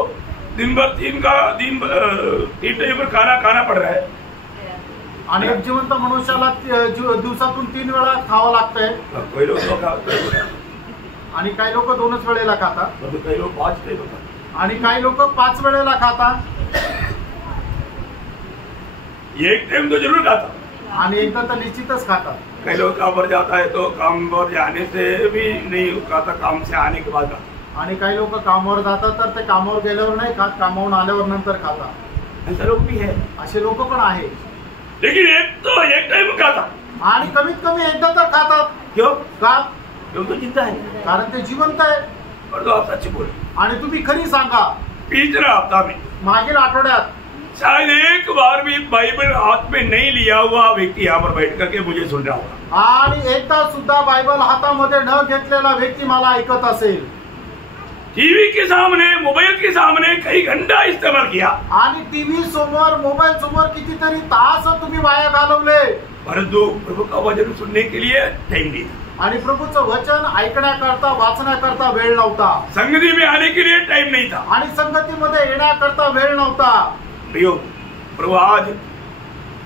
दिन भर 3 टाइम पर खाना पड़ रहा है. आणि एक जिवंत मनुष्याला दिवसातून 3 वेळा खावं लागतंय. कोई लोग तो खाते, आणि काही लोक 2च वेळेला खातात, कई लोग 5 टाइम खाते, आणि काही लोक 5 वेळेला खातात. एक टाइम तो जरूर खाता, आणि एकदा तर निश्चितच खातात. कई लोग काम पर जाता है तो काम पर जाने से भी नहीं खाता, काम से आने के बाद खाता. आणि काही लोक कामावर जातात तर ते कामावर गेल्यावर नाही खात, कामावरून आल्यावर नंतर खातात. ऐसा लोग भी है. असे लोक पण आहे. लेकिन एक टाइम खाता. आणि कमीत कमी एकदा तर खातात. क्यों? का? क्यों? तो जिंदा है. कारण ते जिवंत आहे. और तो आप सच बोले. आणि तुम्ही खरी सांगा, पिछला हफ्ता में मागील आठवड्यात शायद एक बार भी बाइबल हाथ में नहीं लिया हुआ व्यक्ती यहाँ पर बैठ करके मुझे सुन रहा होगा. आणि एकदा सुद्धा बायबल हातामध्ये न घेतलेला व्यक्ती मला ऐकत असेल. टीवी के सामने, मोबाइल के सामने कई घंटा इस्तेमाल किया. आणि टीव्ही समोर, मोबाईल समोर कितीतरी तास तुम्ही वाया घालवले. परंतु प्रभु का वचन सुनने के लिए टाइम नहीं था. आणि प्रभूचं वचन ऐकण्याकरता, वाचण्याकरता वेळ नव्हता. संगति में आने के लिए टाइम नहीं था. आणि संगतीमध्ये येण्याकरता वेळ नव्हता. प्रियो, प्रभु आज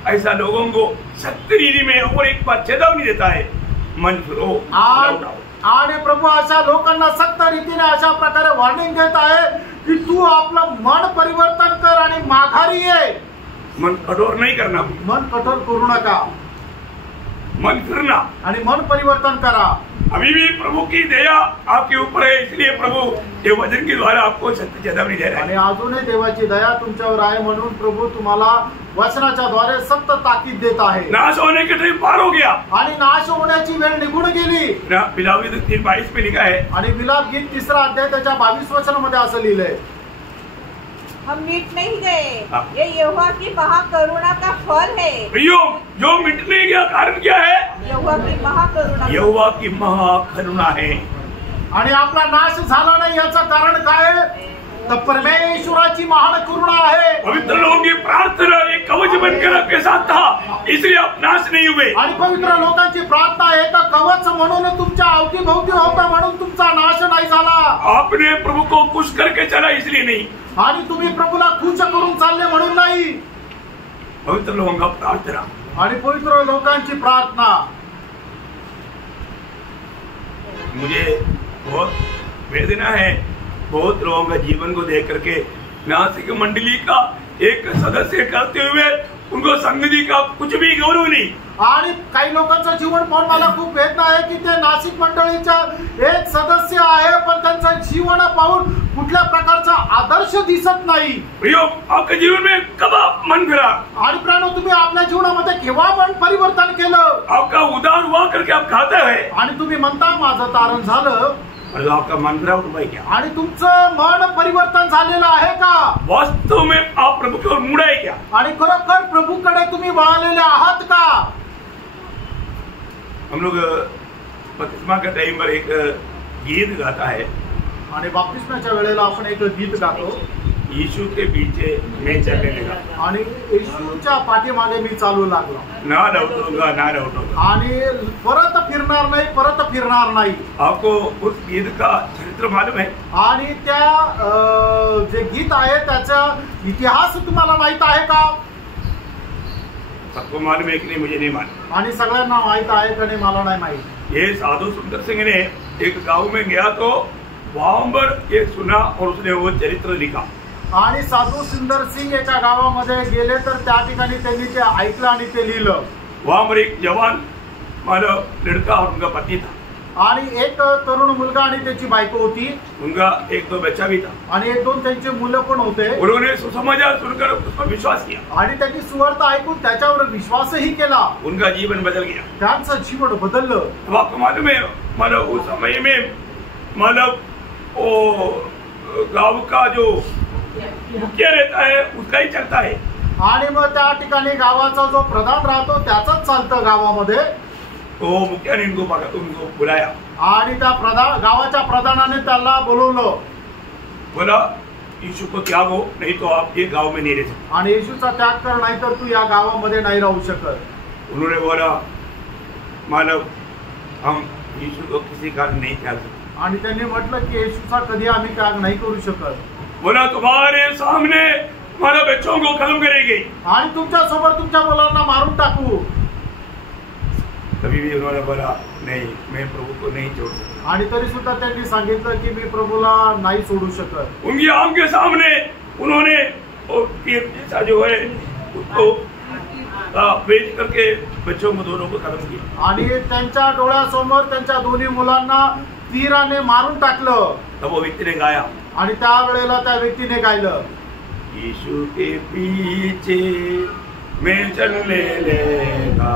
ऐसा लोगों को सत्य रीति में और एक बात चेतावनी देता है, मन फिरो, लौटाओ. आणि प्रभू अशा लोकांना सक्त रीतीने अशा प्रकारे वॉर्निंग देत आहे की तू आपलं मन परिवर्तन कर आणि माघारी ये. मन कठोर नहीं करना, मन कठोर करू नका, मन फिरना आणि मन परिवर्तन करा. अभी भी प्रभु की दया आपके ऊपर है, इसलिए प्रभु ये वचन के द्वारा आपको सत्य चेतावनी दे रहा आणि है. अजूनही देवाची दया तुमच्यावर आहे म्हणून प्रभू तुम्हाला वचनाच्या द्वारे सक्त ताकीद देत आहे. नाश होने के टाइम पार हो गया. आणि नाश होण्याची वेळ निघून गेली. पिलावी 3:22 में लिखा है. आणि विलाप गीत 3रा अध्याय त्याच्या 22 वचनामध्ये असं लिहिलंय, हम मिट नहीं गए, ये यहोवा की महाकरुणा का फल है. प्रियो, जो मिटने का कारण क्या है? यहोवा की महाकरुणा. यहोवा की महाकरुणा है. आणि आपला नाश झाला नाही याचं कारण काय आहे? तर परमेश्वराची महान करुणा आहे. पवित्र लोगों की प्रार्थना एक कवच बनकर आपके साथ था, इसलिए आप नाश नहीं हुए. आणि पवित्र लोकांची प्रार्थना एक कवच म्हणून तुमच्या अवतीभोवती होता म्हणून तुमचा नाश नाही झाला. आपने प्रभु को खुश करके चला इसलिए नहीं. आणि तुम्ही प्रभूला खुश करून चालले म्हणून नाही. पवित्र लोगों का प्रार्थना आणि पवित्र लोकांची प्रार्थना. मुझे बहुत वेदना है। बहुत लोगों का जीवन को देख करके नासिक मंडली का एक सदस्य करते हुए उनको संगती का कुछ भी गौरव नहीं। आणि काही लोकांचं जीवन पाहून मला खूप वेदना आहे की ते नाशिक मंडळीच्या एक सदस्य आहे, पण त्यांचं जीवन पाहून कुठल्या प्रकारचा आदर्श दिसत नाही। प्रियो, आपके जीवन में कब मन फिरा? आणि प्राणो, तुम्ही आपल्या जीवनामध्ये केव्हा मन परिवर्तन केलं? आपका उदार हुआ करके आप खाता है आणि तुम्ही म्हणता माझं तारण झालं, और आपका मन फिरा उठ क्या? आणि तुमचं मन परिवर्तन झालेलं आहे का? वास्तव में आप प्रभु की ओर मुड़ा है क्या? आणि खरोखर प्रभूकडे तुम्ही वळालेले आहात का? हम लोग बपतिस्मा के टाइम पर एक गीत गाता है, आणि बाप्तिस्माच्या वेळेला आपण एक गीत गातो, यीशु के पीछे मैं चलने लगा, आणि येशूच्या पाठीमागे मी चालू लागलो, ना लौटूंगा ना लौटूंगा, आणि परत फिरणार नाही, परत फिरणार नाही। आपको उस गीत का चरित्र मालूम है? आणि त्या जे गीत आहे त्याचा इतिहास तुम्हाला माहित आहे का? सबको मालूम है कि नहीं मुझे नहीं मालूम। आणि सगळ्यांना माहित आहे का नाही मला नाही माहित। ये साधु सुंदर सिंह ने एक गांव में गया तो वहां पर ये सुना और उसने वो चरित्र लिखा। आणि साधू सुंदर सिंग एका गावामध्ये गेले तर त्या ठिकाणी त्यांनी ते ऐकलं आणि ते लिहिलं। वहां पर एक जवान मानव लड़का और उनका पति था, आणि एक तरुण मुलगा आणि त्याची बायको होती, उनका एक दो बच्चा भी था। आणि एक दोन त्यांचे मुलं पण होते। उन्होंने सुसमाचार सुनकर उस पर विश्वास किया आणि त्यांनी सुवार्थ ऐकून त्याच्यावर विश्वासही केला। उनका जीवन बदल गया। त्यांचं जीवन बदललं। अब आपको मालूम है मतलब उस समय में मतलब वो गांव का जो मुखिया रहता है उसका ही चलता है। आणि मग त्या ठिकाणी गावाचा जो प्रधान राहतो त्याचाच चालतं गावामध्ये। तो मुखिया ने उनको बुलाया आणि त्या गावाच्या प्रधानाने त्याला बोलवलं, बोला यीशु को त्यागो नहीं तो आप ये गांव में नहीं रह सकते। आणि येशूचा त्याग कर, नाही तर तू या गावामध्ये नाही राहू शकत। उन्होंने बोला मानव हम यीशु को किसी कारण नहीं त्याग सकते। आणि त्यांनी म्हटलं की येशूचा कधी आम्ही त्याग नाही करू शकत। बोला तुम्हारे सामने हमारे बच्चों को खत्म करेंगे, आणि तुमच्या समोर तुमच्या मुलांना मारून टाकू। तभी भी उन्होंने बोला नहीं मैं प्रभु को नहीं छोड़ सकता। आणि तरी सुद्धा त्यांनी सांगितलं की मी प्रभूला नाही सोडू शकत। उनकी आंख के सामने उन्होंने तीर जैसा जो है उसको बेच करके बच्चों को दोनों को खत्म किया। आणि त्यांच्या डोळ्यासमोर त्यांच्या दोन्ही मुलांना तीराने मारून टाकलं। तब वो व्यक्ति ने गाया, आणि त्यावेळेला त्या व्यक्तीने गायलं, यीशु के पीछे मैं चलने लगा,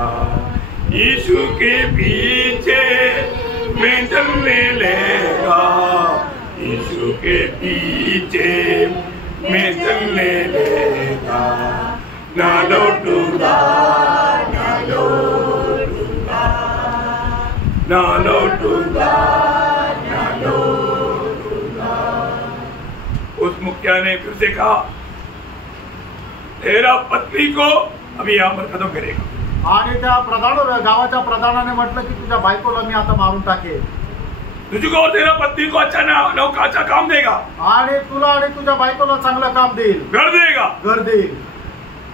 यीशु के पीछे मैं चलने लगा, यीशु के पीछे मैं चलने लगा, ना लौटूंगा ना लौटूंगा ना लौटूंगा ना लौटूंगा। उस मुखिया ने फिर से कहा तेरा पत्नी को अभी यहाँ पर खत्म करेगा। आणि त्या गावाच्या प्रधानाने म्हटलं की तुझ्या बायकोला मी आता मारून टाकेन, तुझको और तेरा पत्नी को अच्छा नौका अच्छा काम देगा, आणि तुला आणि तुझ्या बायकोला चांगलं काम देईल, घर देगा, घर देईल,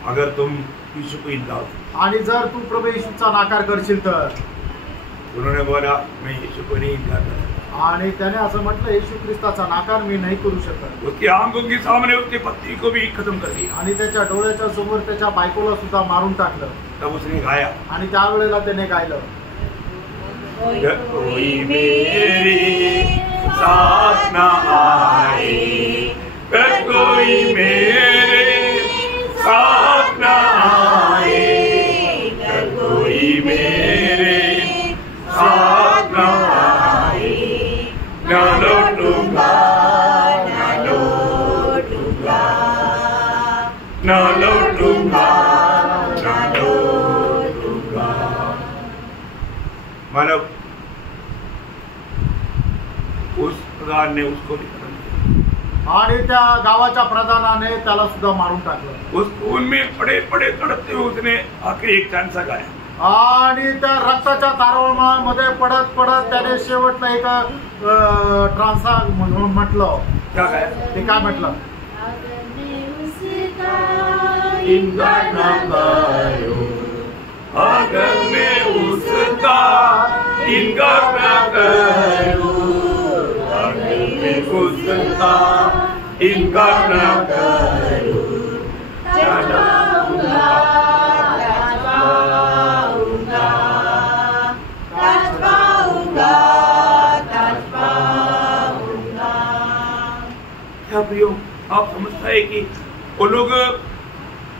अगर तुम यीशु को इनकार। आणि जर तू प्रभू येशूचा नाकार करशील तर। उन्होंने बोला मैं यीशु को नहीं इनकार करता। आणि त्याने असं म्हटलं येशू ख्रिस्ताचा नाकार मी नाही करू शकत। उसकी आंखों के सामने उसकी पत्नी को भी खत्म कर दिया। आणि त्याच्या डोळ्याच्या समोर त्याच्या बायकोला सुद्धा मारून टाकलं। तब उसने गाया, आणि त्यावेळेला त्याने गायलं, कोई मेरी साथ ना आए, कोई मेरे साथ ना आए, कोई मेरे साथ ना आए, ना लौटूंगा ना लौटूंगा ना लौटूंगा ना लौटूंगा। मानव उस प्रधान ने उसको भी खत्म किया, आणि त्या गावाच्या प्रधानाने त्याला सुद्धा मारून टाकलं। उस खून में पड़े पड़े तड़पते हुए उसने आखिरी एक चांसा गाया, आणि त्या रक्ताच्या तारवळामध्ये पडत पडत त्याने शेवटला एक ट्रान्सा म्हटलं। क्या गाया? ते काय म्हटलं, इनकार ना करो, अगर मैं उसका इनकार ना करूं, प्रार्थना क्या प्रियो, आप समझता है कि वो लोग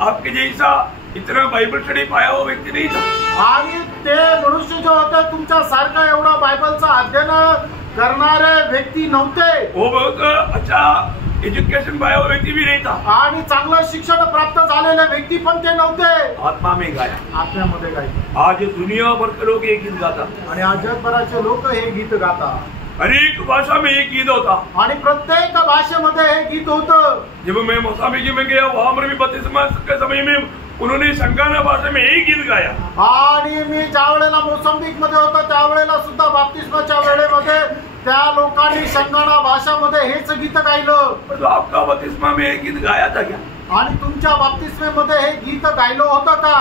आपके जैसा इतना बायबल स्टडी पाया हुआ व्यक्ती नाही था। आणि ते मनुष्य जो होते तुमच्या सारखा एवढा बायबलचा अध्ययन करणारे व्यक्ती नव्हते। वो बहुत अच्छा एजुकेशन पाया हुआ व्यक्ती भी नहीं था आणि चांगलं शिक्षण प्राप्त झालेले व्यक्ती पण ते नव्हते। आत्मा में गाया, आत्म्यामध्ये गायचे। आज दुनिया भर के लोग ये गीत गातात आणि आज जगभराचे लोक हे गीत गातात। अनेक भाषा में ये गीत होता आणि प्रत्येक भाषेमध्ये हे गीत होतं। जब मैं मोसाम्बिक में गया वहां पर भी बपतिस्मा के समय में उन्होंने संगाना भाषा में यही गीत गाया। आणि मी ज्या वेळेला मोसंबिक मध्ये होतो त्यावेळेला सुद्धा बाप्तिस्माच्या वेळेमध्ये त्या लोकांनी संगाना भाषामध्ये हेच गीत गायलं। तो आपका बपतिस्मा में ये गीत गाया था क्या? आणि तुमच्या बाप्तिस्मेमध्ये हे गीत गायलं होतं का?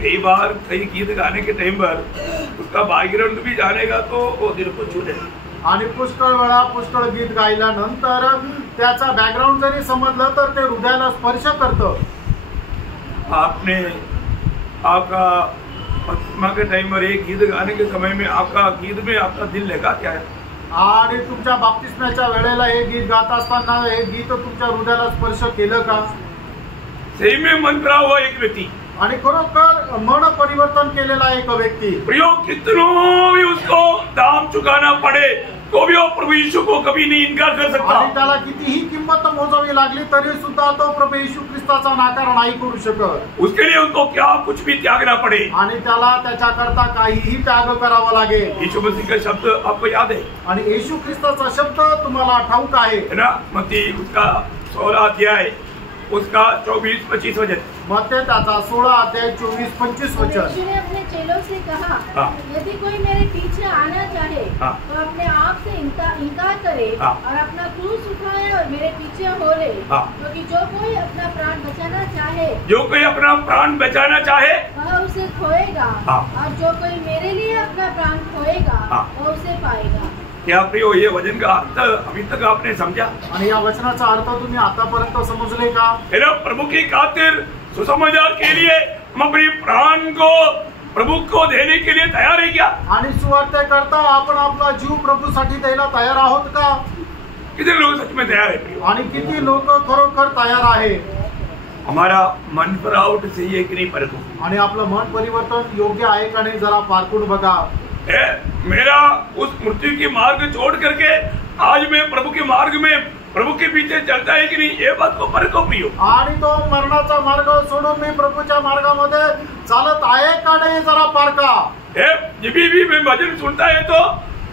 कई बार कई गीत गाने के टाइम पर उसका बैकग्राउंड भी जानेगा तो वो दिल को छू लेगा। आणि पुष्कळ वेळा पुष्कळ गीत गायल्यानंतर त्याचा बॅकग्राऊंड जरी समजलं तर ते हृदयाला स्पर्श करतं। आपने आपका बपतिस्मा के टाइम पर एक गीत गाने के समय में आपका गीत में आपका दिल लगा क्या है? आणि तुमच्या बाप्तिस्म्याच्या वेळेला हे गीत गात असताना हे गीत तुमच्या हृदयाला स्पर्श केलं का? सही में मन भरा हुआ एक व्यक्ति आणि खरोखर मन परिवर्तन केलेला एक व्यक्ती प्रियो, कितनों भी उसको दाम चुकाना पड़े तो भी वो प्रभु यीशु को कभी नहीं इनकार कर सकता। आणि त्याला कितीही किंमत मोजावी लागली तरी सुद्धा तो प्रभु येशू ख्रिस्ताचा नाकार नाही करू शकत। उसके लिए उनको क्या कुछ भी त्यागना पड़े आणि त्याला त्याच्याकरता काहीही त्याग करावा लागेल। यीशु मसीह का शब्द आपको याद है आणि येशू ख्रिस्ताचा शब्द तुम्हाला ठाऊक आहे है ना? मत्ती उसका 16 अध्याय उसका 24-25 वचन। मत्ती त्याचा 16 अध्याय 24-25 वचन। यीशु ने अपने चेलों से कहा, यदि कोई मेरे पीछे आना चाहे तो अपने आप से इनकार करे और अपना क्रूस उठाए और मेरे पीछे हो ले। क्योंकि जो कोई अपना प्राण बचाना चाहे वह उसे खोएगा, और जो कोई मेरे लिए अपना प्राण खोएगा वह उसे पाएगा। क्या प्रियो, ये वचन का अर्थ अभी तक आपने समझा? आणि या वचनाचा अर्थ तुम्ही आतापर्यंत समजले का? प्रभु की खातिर सुसमाचार के लिए हम अपने प्राण को प्रभु को देने के लिए तैयार है क्या? आणि सुवार्ते करता आपण आपला जीव प्रभूसाठी द्यायला तयार आहोत का? कितने लोग सच में तैयार है? आणि किती लोक खरोखर तयार आहे? हमारा मन पराउट सही है कि नहीं परखो। आणि आपलं मन परिवर्तन योग्य आहे का नाही जरा पारखून बघा। मेरा उस मृत्यु की मार्ग छोड़ करके आज मैं प्रभु के मार्ग में प्रभु के पीछे चलता है कि नहीं, ये बात को परखो प्रियो। आणि तो मरणाचा मार्ग सोडून मी प्रभूच्या मार्गामध्ये चालत आहे का नाही जरा पारखा। जब भी मैं भजन सुनता है तो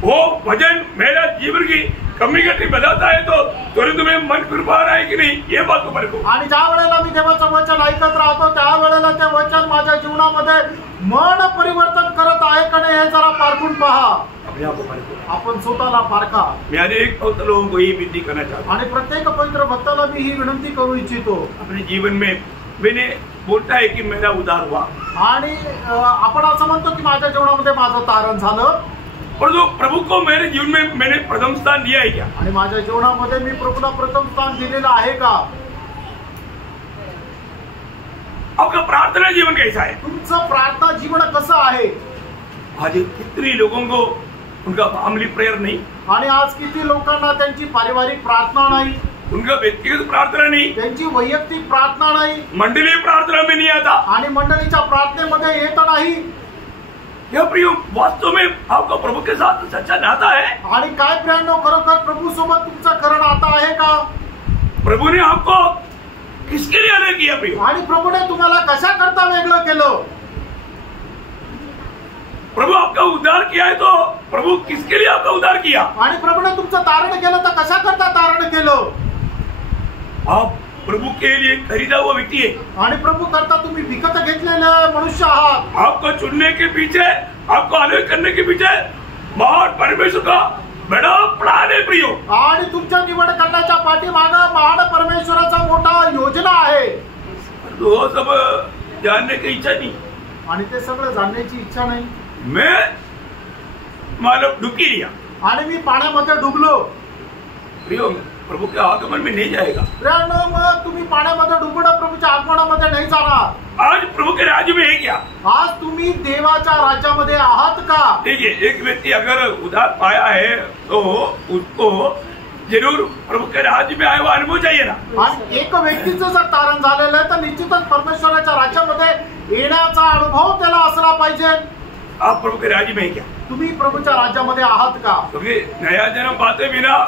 वो भजन मेरा जीवन की कम्युनिकेटिव बताता है तो तुरंत में मन फिर पा रहा है कि नहीं, ये बात को परखो। आणि ज्या वेळेला मी देवाचं वचन ऐकत राहतो त्या वेळेला ते वचन माझ्या जीवनामध्ये मन परिवर्तन करत आहे का नाही हे जरा पारखून पहा। अपने आप को परखो, आपण स्वतःला पारखा। मैं अनेक लोगों को ये विनती करना चाहता हूँ आणि प्रत्येक पवित्र भक्ताला मी ही विनंती करू इच्छितो। अपने जीवन में मैंने बोलता है कि मेरा उद्धार हुआ आणि आपण असं म्हणतो की माझ्या जीवनामध्ये माझं तारण झालं, और जो प्रभु को मेरे जीवन में मैंने प्रथम स्थान दिया है क्या? आणि माझ्या जीवनामध्ये मी प्रभूला प्रथम स्थान दिलेलं आहे का? आपका प्रार्थना जीवन कैसा है? तुमचं प्रार्थना जीवन कसं आहे? आज कितने लोगों को उनका फैमिली प्रेयर नहीं, आणि आज किती लोकांना त्यांची पारिवारिक प्रार्थना नाही, उनका व्यक्तिगत प्रार्थना नहीं, त्यांची वैयक्तिक प्रार्थना नाही, मंडलीय प्रार्थना में नहीं आता, आणि मंडळीच्या प्रार्थनेमध्ये येत नाही। यह प्रियो, वास्तव में आपका प्रभु के साथ सच्चा नाता है? आणि काय प्रियांनो, खरोखर प्रभू सोबत तुमचं खरं नातं आहे का? प्रभु ने आपको किसके लिए अलग किया प्रियो? आणि प्रभूने तुम्हाला कशा करता वेगळं केलं? प्रभु आपका उद्धार किया है तो प्रभु किसके लिए आपका उद्धार किया? आणि प्रभूने तुमचं तारण केलं तर कशा करता तारण केलं? आप प्रभु के लिए खरीदा हुआ व्यक्ति है, आणि प्रभू करता तुम्ही विकत घेतलेले मनुष्य आहात। आपको चुनने के पीछे, आपको अलग करने के पीछे महान परमेश्वर का बड़ा प्लान है प्रियो। आणि तुमच्या निवड करण्याच्या पाठीमागे महान परमेश्वराचा मोठा योजना आहे। वो सब जानने की इच्छा नहीं, आणि ते सगळं जाणण्याची इच्छा नाही। मैं मानव डुबकी लिया आणि मी पाण्यामध्ये डुबलो। प्रियो, प्रभु के आगमन में नहीं जाएगा। प्रियांनो, मग तुम्ही पाण्यामध्ये डुबणं प्रभूच्या आगमनामध्ये नाही जाणार। आज प्रभु के राज्य में है क्या? आज तुम्ही देवाच्या राज्यामध्ये आहात का? देखिए, एक व्यक्ति अगर उधार पाया है तो उसको जरूर प्रभु के राज्य में आया हुआ अनुभव चाहिए ना। आणि एक व्यक्तीचं जर तारण झालेलं आहे तर निश्चितच परमेश्वराच्या राज्यामध्ये येण्याचा अनुभव त्याला असला पाहिजे। आप प्रभु के राज्य में है क्या? तुम्ही प्रभूच्या राज्यामध्ये आहात का? क्योंकि नया जन्म पाते बिना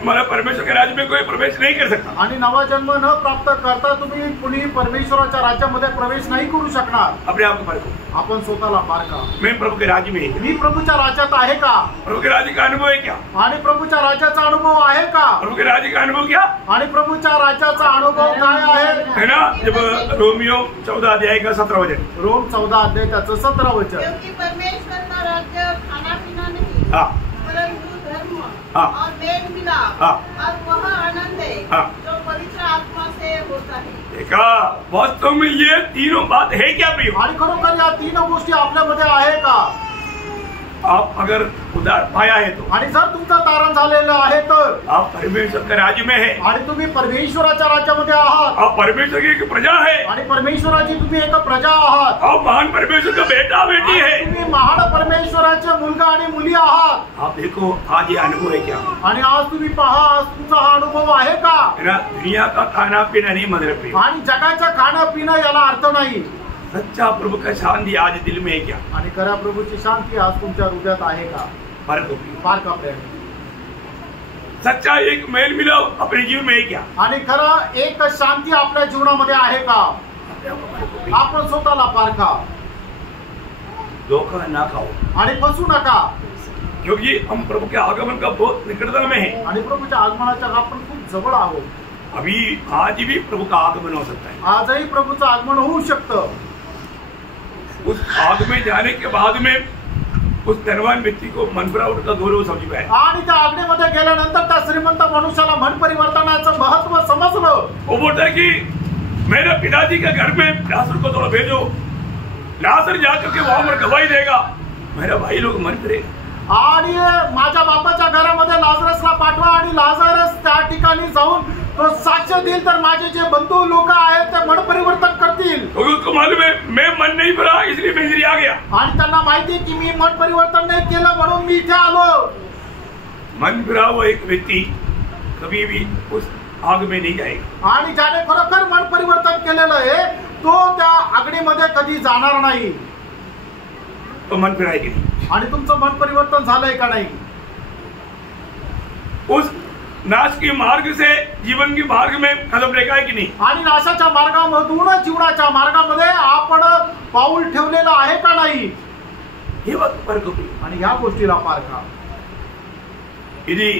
हमारा परमेश्वर के राज्य में कोई प्रवेश नहीं कर सकता। आणि नवा जन्म न प्राप्त करता तुम्ही कुणी परमेश्वराच्या राज्यामध्ये प्रवेश नाही करू शकणार। अपने आप को परखो, आपण स्वतःला पारखा। मैं प्रभु के राज्य में है। मी प्रभूच्या राज्यात आहे का? प्रभु के राज्य का अनुभव है क्या? आणि प्रभूच्या राज्याचा अनुभव आहे का? प्रभु के राज्य का अनुभव क्या आणि प्रभूच्या राज्याचा अनुभव काय आहे? है ना? जब रोमियो 14 अध्याय का 17 वचन, रोम 14 अध्याय त्याचं 17 वचन। क्योंकि परमेश्वर का राज्य खाना पीना नहीं, हाँ परंतु धर्म हाँ। और मेल मिलाप हाँ। और वह आनंद है हाँ। जो पवित्र आत्मा से होता है। देखा, वास्तव में ये तीनों बात है क्या प्रियो? आणि खरोखर या तीन गोष्टी आपल्यामध्ये आहे का? आप अगर उधार पाया है तो आणि जर तुमचं तारण झालेलं आहे तर आप परमेश्वर के राज्य में है। आणि तुम्ही परमेश्वराच्या राज्यामध्ये आहात आप परमेश्वर की एक प्रजा है। आणि परमेश्वराची तुम्ही एक प्रजा आहात। आप महान परमेश्वर का बेटा बेटी है। आणि तुम्ही महान परमेश्वराचे मुलगा आणि मुली आहात। आप देखो, आज ये अनुभव है क्या? आणि आज तुम्ही पहा, आज तुमचा हा अनुभव आहे का? मेरा दुनिया का खाना पीना नहीं मतलब प्रियो। आणि जगाचं खाणं पिणं याला अर्थ नाही। सच्चा प्रभु का शांति आज दिल में है क्या? आणि खऱ्या प्रभूची शांती आज तुमच्या हृदयात आहे का? फर्क हो प्रियो। फार का प्रेम? सच्चा एक मेल मिलाप अपने जीवन में है क्या? आणि खरं एक शांती आपल्या जीवनामध्ये आहे का? आपण स्वतःला पारखा। धोखा ना खाओ, आणि फसू नका। क्योंकि हम प्रभु के आगमन का बहुत निकटता में है। आणि प्रभूच्या आगमनाच्या आपण खूप जवळ आहोत। अभी आज भी प्रभु का आगमन हो सकता है। आजही प्रभूचं आगमन होऊ शकतं। उस आग में जाने के बाद में उस धनवान व्यक्ति को मनफरावट का गौरव समझ पाए। आणि त्या आग्नेमध्ये गेल्यानंतर त्या श्रीमंत मनुष्याला मन परिवर्तनाचं महत्व समजलं। वो बोलता है कि मेरे पिताजी के घर में लाजर को थोड़ा भेजो, लाजर जाकर के वहां पर गवाही देगा, मेरा भाई लोग मन करेगा। आणि माझ्या बापाच्या घरामध्ये लाजरसला पाठवा आणि लाजरस त्या ठिकाणी जाऊन तो साक्ष देईल तर माझे जे बंधू लोक आहेत ते मन परिवर्तन करतील। क्योंकि उसको मालूम है मैं मन नहीं भरा, इसलिए मैं इधर आ गया। आणि त्यांना माहिती की मी मन परिवर्तन नाही केलं म्हणून मी इथे आलो। मन भरा हुआ एक व्यक्ति कभी भी उस आग में नहीं जाएगा। आणि ज्याने खरोखर मन परिवर्तन केलेलं आहे तो त्या अग्नीमध्ये कधी जाणार नाही। तो मन फिराएगी नहीं। आणि तुमचं मन परिवर्तन झालंय का नाही? उस नाश के मार्ग से जीवन के मार्ग में कदम रखा है कि नहीं? आणि नाशाच्या मार्गामधून जीवनाच्या मार्गामध्ये आपण पाऊल ठेवलेलं आहे का नाही? हे बात फर्क होती। आणि ह्या गोष्टीला पारखा। यदि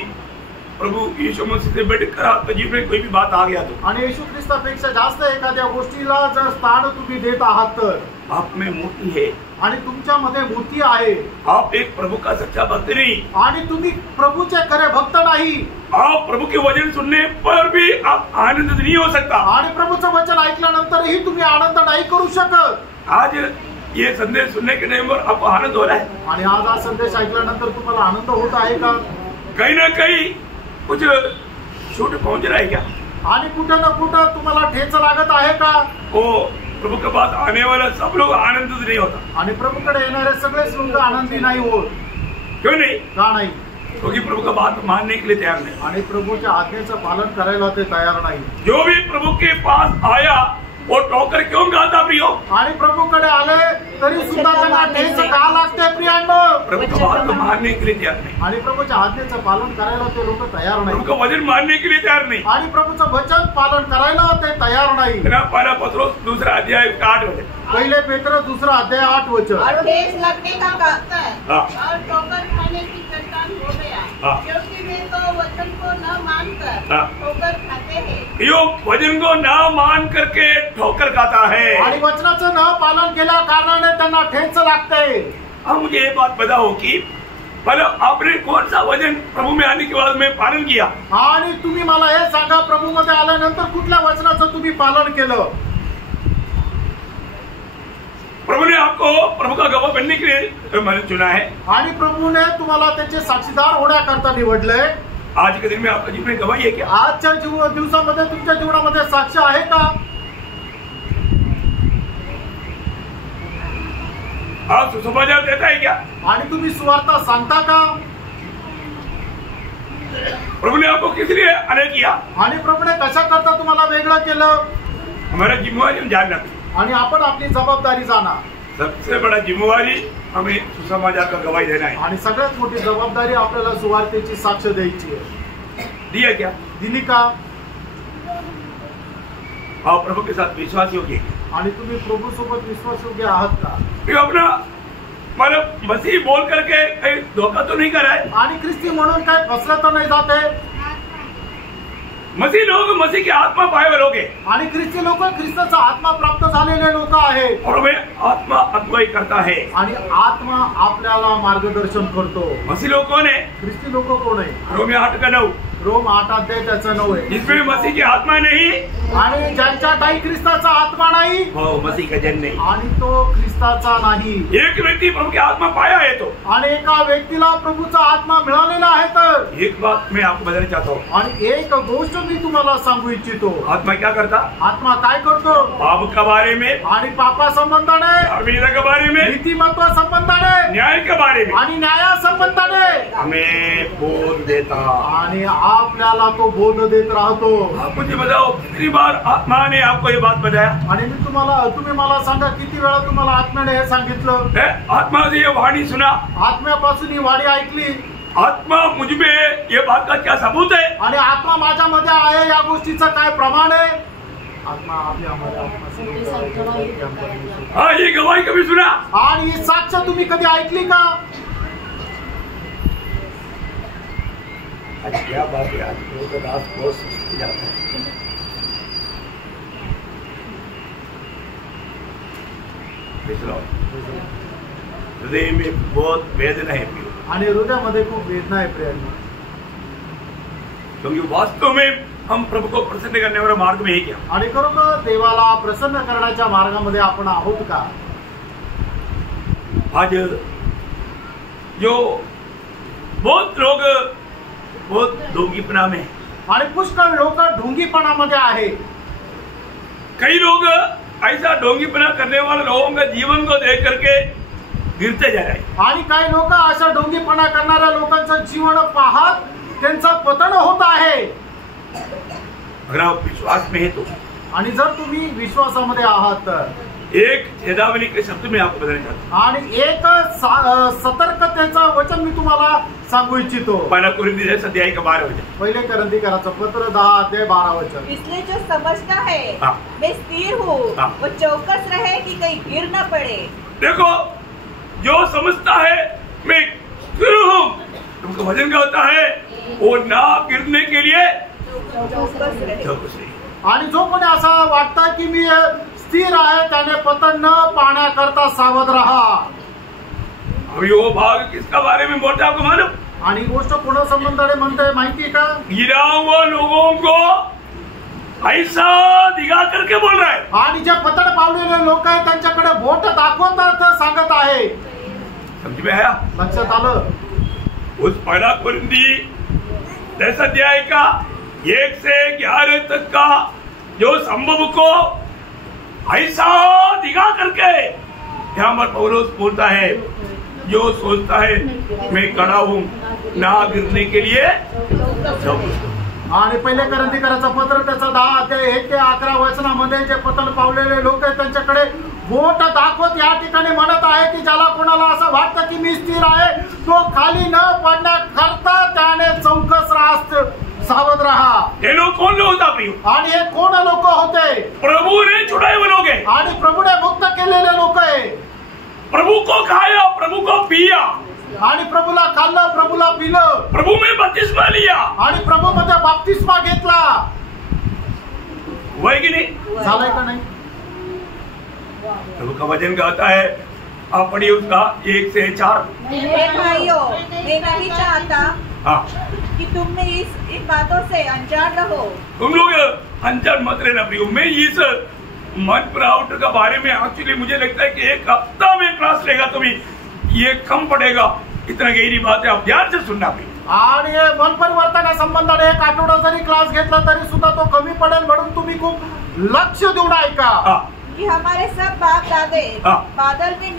प्रभु यीशु मसीह से बढ़कर आपके जीवन में कोई भी बात आ गया तो आणि येशू ख्रिस्तापेक्षा जास्त एखाद्या गोष्टीला जर स्थान तुम्ही देत आहात तर आप में मोती है। आणि तुमच्यामध्ये मोती आहे। आप एक प्रभु का सच्चा भक्त नहीं। आणि तुम्ही प्रभूचे खरे भक्त नाही। आप प्रभु के वचन सुनने पर भी आप आनंदित नहीं हो सकता। आणि प्रभूचं वचन ऐकल्यानंतरही तुम्ही आनंद नाही करू शकत। आज ये संदेश सुनने के टाइम पर आपको आनंद हो रहा है? आणि आज हा संदेश ऐकल्यानंतर तुम्हाला आनंद होत आहे का? कहीं ना कहीं कुछ छूट पहुंच रहा है क्या? आणि कुठं ना कुठं तुम्हाला ठेच लागत आहे का? वो प्रभु के पास आने वाला सब लोग आनंदित नहीं होता। आणि प्रभूकडे येणारे सगळेच लोक आनंदी नाही होत। क्यों नहीं? का नाही? क्योंकि प्रभु का बात मानने के लिए तैयार नहीं। आणि प्रभूच्या आज्ञेचं पालन करायला ते तयार नाही। जो भी प्रभु के पास आया वो ठोकर क्यों खाता प्रियो? आणि प्रभूकडे आले तरी सुद्धा त्यांना ठेच का लागते प्रियांनो? प्रभु का बात मानने के लिए तैयार नहीं। आणि प्रभूच्या आज्ञेचं पालन करायला ते लोक तयार प्रभु नाही। का वचन मानने के लिए तैयार नहीं। आणि प्रभूचं वचन पालन करायला ते तयार नाही। पहला पत्रोस 2 अध्याय 8 वचन। पहिले पेत्र 2 अध्याय 8 वचन। और ठेस लगने का वक्त है हाँ। और ठोकर खाने की चट्टान हो गया, हाँ। क्योंकि वे तो वचन को न मानकर हाँ। ठोकर खाते हैं। यो वचन को ना मान करके ठोकर खाता है। आणि वचनाचं न पालन केल्या कारणाने त्यांना ठेच लागते। अब मुझे ये बात पता हो कि पहले आपने कौन सा वचन प्रभु में आने के बाद में पालन किया? आणि तुम्ही मला हे सांगा, प्रभू मध्ये आल्यानंतर कुठल्या वचनाचं तुम्ही पालन केलं? प्रभु ने आपको प्रभु का गवाह बनने के लिए मैंने चुना है। आणि प्रभूने तुम्हाला त्याचे साक्षीदार होण्याकरता निवडले। आज के दिन में आपका जीवन में गवाही है क्या? आजच्या दिवसामध्ये तुमच्या जीवनामध्ये साक्ष आहे का? आप सुसमाचार देता है क्या? आणि तुम्ही सुवार्ता सांगता का? प्रभु ने आपको किस लिए अलग किया? आणि प्रभूने कशा करता तुम्हाला वेगळं केलं? हमारा जिम्मेवारी हम जानना चाहिए। आणि आपण आपली जबाबदारी जाणा। सबसे बड़ा जिम्मेवारी हमें सुसमाचार का गवाही देना है। आणि सगळ्यात मोठी जबाबदारी आपल्याला सुवार्तेची साक्ष द्यायची आहे। दिया क्या? दिली का? आप प्रभु के साथ विश्वास योग्य, आणि तुम्ही प्रभू सोबत विश्वास योग्य आहात का? ये अपना मतलब मसीह बोल करके कहीं धोखा तो नहीं करा है? आणि ख्रिस्ती म्हणून काय फसलं तर नाही जाते? मसीह लोग मसीह की आत्मा पाए हुए लोग हैं आणि ख्रिस्ती लोक ख्रिस्ताचा आत्मा प्राप्त झालेले लोक आहेत और हमें आत्मा अगुवाई करता है। आणि आत्मा आपल्याला मार्गदर्शन करतो। मसीह लोग कौन है? ख्रिस्ती लोक कोण आहे? रोमियो 8:9 रोम 8 त्याचं 9 आहे। जिसमें मसीह की आत्मा नहीं आणि ज्यांच्या ठाई ख्रिस्ताचा आत्मा नाही वो मसीह का जन नहीं। आणि तो ख्रिस्ताचा नाही। एक व्यक्ति प्रभु की आत्मा पाया है तो आणि एका व्यक्तीला प्रभूचा आत्मा मिळालेला आहे तर एक बात मैं आपको बताना चाहता हूँ, आणि एक गोष्ट मी तुम्हाला सांगू इच्छितो। आत्मा क्या करता? आत्मा काय करतो? पाप के बारे में, आणि पापा संबंधाने, धार्मिकता के बारे में, नीतिमत्व संबंधाने, न्याय के बारे में आणि न्याया संबंधाने हमें बोध देता। आणि आपल्याला तो बोध देत राहतो। आप मुझे बताओ कितनी बार आत्मा ने आपको ये बात बताया? आणि मी तुम्ही मला सांगा किती वेळा तुम्हाला आत्म्याने हे सांगितलं? आत्मा से ये वाणी सुना, आत्म्यापासून ही वाणी ऐकली, आत्मा मुझ में ये बात का क्या सबूत है? आणि आत्मा माझ्यामध्ये आहे या गोष्टीचं काय प्रमाण आहे? आत्मा आपल्यामध्ये आत्मा हाँ, ये गवाही कभी सुना? आणि ही साक्ष तुम्ही कधी ऐकली का? क्या बात है, आज तो दास बहुत सुस्ती जाता है। हृदय में बहुत वेदना है आणि हृदयामध्ये खूप वेदना आहे प्रियांनो, क्योंकि वास्तव में हम प्रभु को प्रसन्न करने वाला मार्ग में है क्या? आणि खरोखर देवाला प्रसन्न करण्याच्या मार्गामध्ये आपण आहोत का? आज जो बहुत लोग बहुत ढोंगीपना में, आणि पुष्कळ लोक ढोंगीपणामध्ये आहे। कई लोग ऐसा ढोंगीपना करने वाले लोगों का जीवन को देख करके गिरते जा रहे हैं। आणि काही लोक अशा ढोंगीपणा करणाऱ्या लोकांचं जीवन पाहत त्यांचं पतन होत आहे। अगर आप विश्वास में है तो, आणि जर तुम्ही विश्वासामध्ये आहात तर एक चेतावनी के शब्द में आपको बताना चाहता हूँ। आणि एक सतर्कतेचं वचन मी तुम्हाला सांगू इच्छितो। पहला कोरिन्थियों 10:12 पहिले करंथीकराचं पत्र 10:12 इसलिए जो समझता है हाँ। मैं स्थिर हूँ हाँ। वो चौकस रहे कि कहीं गिर न पड़े। देखो, जो समझता है मैं स्थिर हूँ, तुमका वजन क्या होता है? वो ना गिरने के लिए चौकस रहे। चौकस रहिए। आणि जो कोणी असं वाटतं की मी स्थिर आहे त्याने पतन न पाण्याकरता सावध राहा। अभी वो भाग किसका बारे में बोलता है आपको मालूम? आणि गोष्ट कोणा संबंधाने म्हणते माहिती का? गिरा हुआ लोगों को ऐसा दिखा करके बोल रहा है। आणि जे पतन पावलेले लोक आहेत त्यांच्याकडे बोट दाखवत सांगत आहे। समझ में आया? लक्षात आलं? उस पहला कोरिन्थी 10 अध्याय का 1 से 11 तक का जो संभव को ऐसा दिखा करके यहाँ पर पौलुस बोलता है, जो सोचता है मैं खड़ा हूँ ना गिरने के लिए। आणि पहिले करंथीकराचं पत्र त्याचा 10:1 ते 11 जे पतन पावलेले लोक आहेत त्यांच्याकडे बोट दाखवत या ठिकाणी म्हणत आहे की ज्याला कोणाला असं वाटतं की मी स्थिर आहे तो खाली न पडण्याकरता त्याने चौकस राहा, सावध रहा। ये लोग कौन लोग होता प्रिय? आणि हे कोण लोक होते? प्रभु ने छुड़ाए हुए लोग हैं। आणि प्रभूने मुक्त केलेले लोक आहे। प्रभु को खाया, प्रभु को पिया, आणि प्रभूला खाल्लं, प्रभूला पिलं, प्रभु में बपतिस्मा लिया, आणि प्रभू मध्ये बपतिस्मा घेतला। हुआ है कि नहीं? झालंय का नाही? प्रभु का वचन कहता है, आप पढ़िए उसका 1 से 4। हे भाइयों, मैं नहीं चाहता हाँ, कि तुम में इन बातों से अनजान रहो। तुम लोग अनजान मत रहना प्रियो। मैं इस मन प्राउट का बारे में एक्चुअली मुझे लगता है कि 1 हफ्ता में क्लास लेगा तो भी ये कम पड़ेगा। इतना गहरी बात है, आप ध्यान से सुनना प्रियो। आणि मन परिवर्तनासंबंधाने एक आठवडा जरी क्लास घेतला तरी सुद्धा तो कमी पडेल, म्हणून तुम्ही खूप लक्ष देऊन ऐका कि हमारे सब बाप दादे बादल के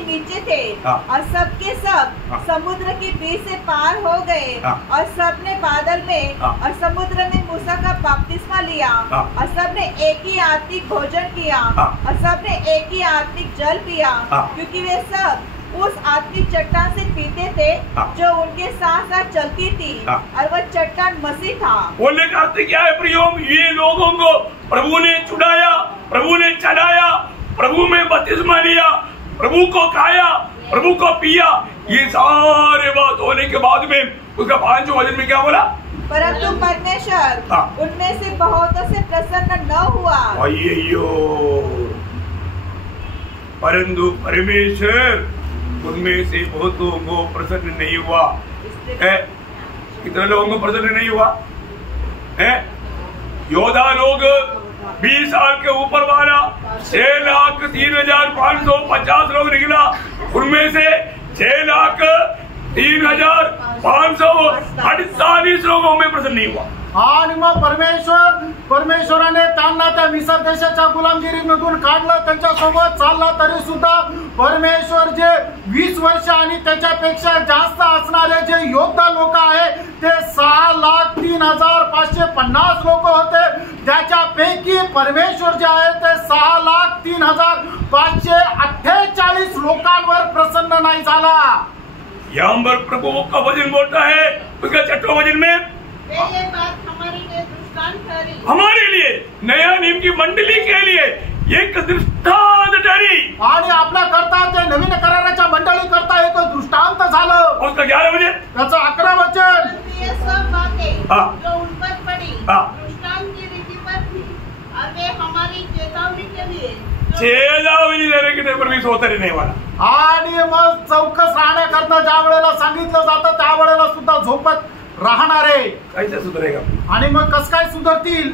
नीचे थे और सबके सब समुद्र के बीच से पार हो गए और सबने बादल में और समुद्र में मूसा का बपतिस्मा लिया और सबने एक ही आत्मिक भोजन किया और सबने एक ही आत्मिक जल पिया, क्योंकि वे सब उस आत्मिक चट्टान से पीते थे जो उनके साथ साथ चलती थी और वह चट्टान मसीह था। बोलने का अर्थ क्या है प्रियो? ये लोगों को प्रभु ने चुनाया, प्रभु ने चढ़ाया, प्रभु में बपतिस्मा लिया, प्रभु को खाया, प्रभु को पिया। ये सारे बात होने के बाद में उसका 5वें वचन में क्या बोला? परंतु परमेश्वर उनमें से बहुतों से प्रसन्न न हुआ। अय्यो, परंतु परमेश्वर उनमें से बहुतों को प्रसन्न नहीं हुआ। कितने लोगों को प्रसन्न नहीं हुआ है? योद्धा लोग 20 साल के ऊपर वाला 6,03,550 लोग निकला, उनमें से 6,03,548 लोगों में प्रसन्न नहीं हुआ। आणि मग परमेश्वराने त्यांना त्या मिसर देशाच्या गुलामगिरीमधून काढलं, त्यांच्यासोबत चालला, तरी सुद्धा परमेश्वर जे 20 वर्ष आणि त्याच्यापेक्षा जास्त असणारे जे योद्धा लोक आहे ते 6,03,550 लोक होते। त्याच्यापैकी परमेश्वर जे आहे ते 6,03,548 लोकांवर प्रसन्न नाही झाला। यहाँ पर प्रभु का वचन बोलता है, उसका 6वें वचन में ये बात हमारे लिए दृष्टांत ठहरी, हमारे लिए नया नियम की मंडली के लिए एक दृष्टांत ठहरी। आणि आपल्या करता ते नवीन कराराच्या मंडळी करता एक दृष्टांत झालं। उसका 11वें वचन, त्याचं 11 वचन, ये सब बातें हाँ। जो उन पर पड़ी दृष्टांत की रीति पर थी और वे हमारी चेतावनी के लिए चेतावनी देने के पर भी सोता रहने वाला। आणि मग चौकस राहण्याकरता ज्या वेळेला सांगितलं जातं त्या वेळेला सुद्धा झोपत राहणारे कैसे सुधरेगा? आणि मग कस काय सुधरतील?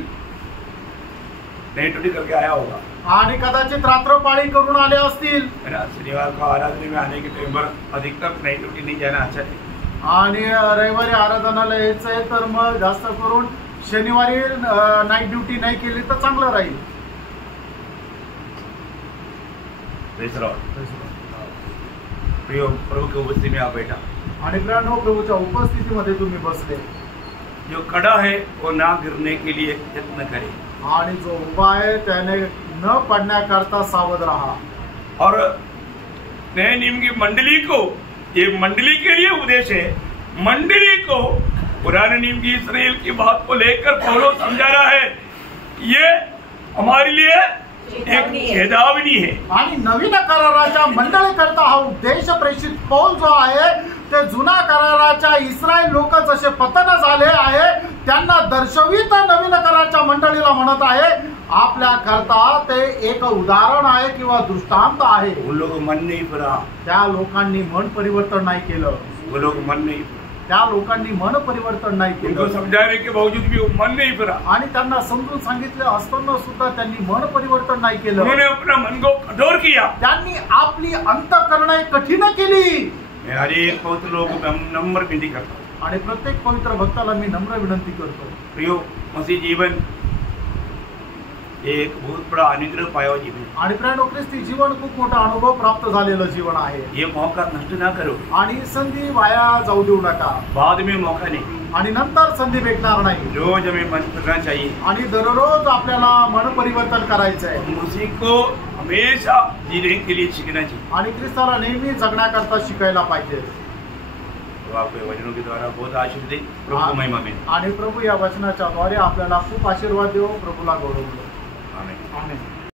नहीं टूटी करके आया होगा आणि कदाचित रात्रपाळी करून आले असतील। है ना? शनिवार को आराधना में आने के टाइम पर अधिकतर नहीं टूटी नहीं जाना अच्छा है। आणि रविवारी आराधनाला यायचंय तर मग जास्त करून शनिवारी नाईट ड्युटी नाही केली तर चांगलं राहील। प्रिय प्रभु की उपस्थिति में आप बैठा आणि प्रियानो, प्रभूच्या उपस्थितीमध्ये तुम्ही बसले। जो खड़ा है वो ना गिरने के लिए यत्न करे आणि जो उभा आहे त्याने न पडण्याकरता सावध राहा। और नए नियम की मंडली को, ये मंडली के लिए उपदेश है, मंडली को पुराने नियम की इस्राएल की बात को लेकर पौलुस समझा रहा है, ये हमारे लिए एक चेतावनी है। आणि नवीन कराराच्या मंडळीकरता हा उपदेश प्रेषित पौल जो आहे ते जुना कराराच्या इस्रायल लोक जसे पतन झाले आहे त्यांना दर्शवित नवीन कराराच्या मंडळीला म्हणत आहे, आपल्या करता ते एक उदाहरण आहे किंवा दृष्टांत आहे। वो लोग मन नहीं फिरा, त्या लोकांनी मन परिवर्तन नाही केलं, वो लोग मन नहीं, त्या लोकांनी मन परिवर्तन नाही उनको केलं समझाने के बावजूद भी वो मन नहीं फिरा। आणि त्यांना समजून सांगितले असताना सुद्धा त्यांनी मन परिवर्तन नाही केलं। उन्होंने अपना मन को कठोर किया, त्यांनी आपली अंतःकरणे कठीण केली। मैं हर एक पवित्र लोगों को नम्र विनती करता हूँ, आणि प्रत्येक पवित्र भक्ताला मी नम्र विनंती करतो, प्रियो मसीह जीवन एक बहुत बड़ा अनुग्रह पाया हुआ जीवन, आणि प्रियानो, ख्रिस्ती जीवन खूप मोठा अनुभव प्राप्त झालेलं जीवन आहे। ये मौका नष्ट ना करो आणि संधी वाया जाऊ देऊ नका, बाद में मौका नहीं, आणि नंतर संधी भेटणार नाही। रोज हमें मन फिरना चाहिए, आणि दररोज आपल्याला मन परिवर्तन करायचं आहे मसीह को हमेशा जीने के लिए सीखना चाहिए। आणि ख्रिस्ताला नेहमी जगण्याकरता शिकायला पाहिजे। तो आपके वचनों के द्वारा बहुत आशीष दे, प्रभु महिमा में। आणि प्रभू या वचनाच्या द्वारे आपल्याला खूप आशीर्वाद देऊ, प्रभूला गौरव देऊ। आमीन। आमीन।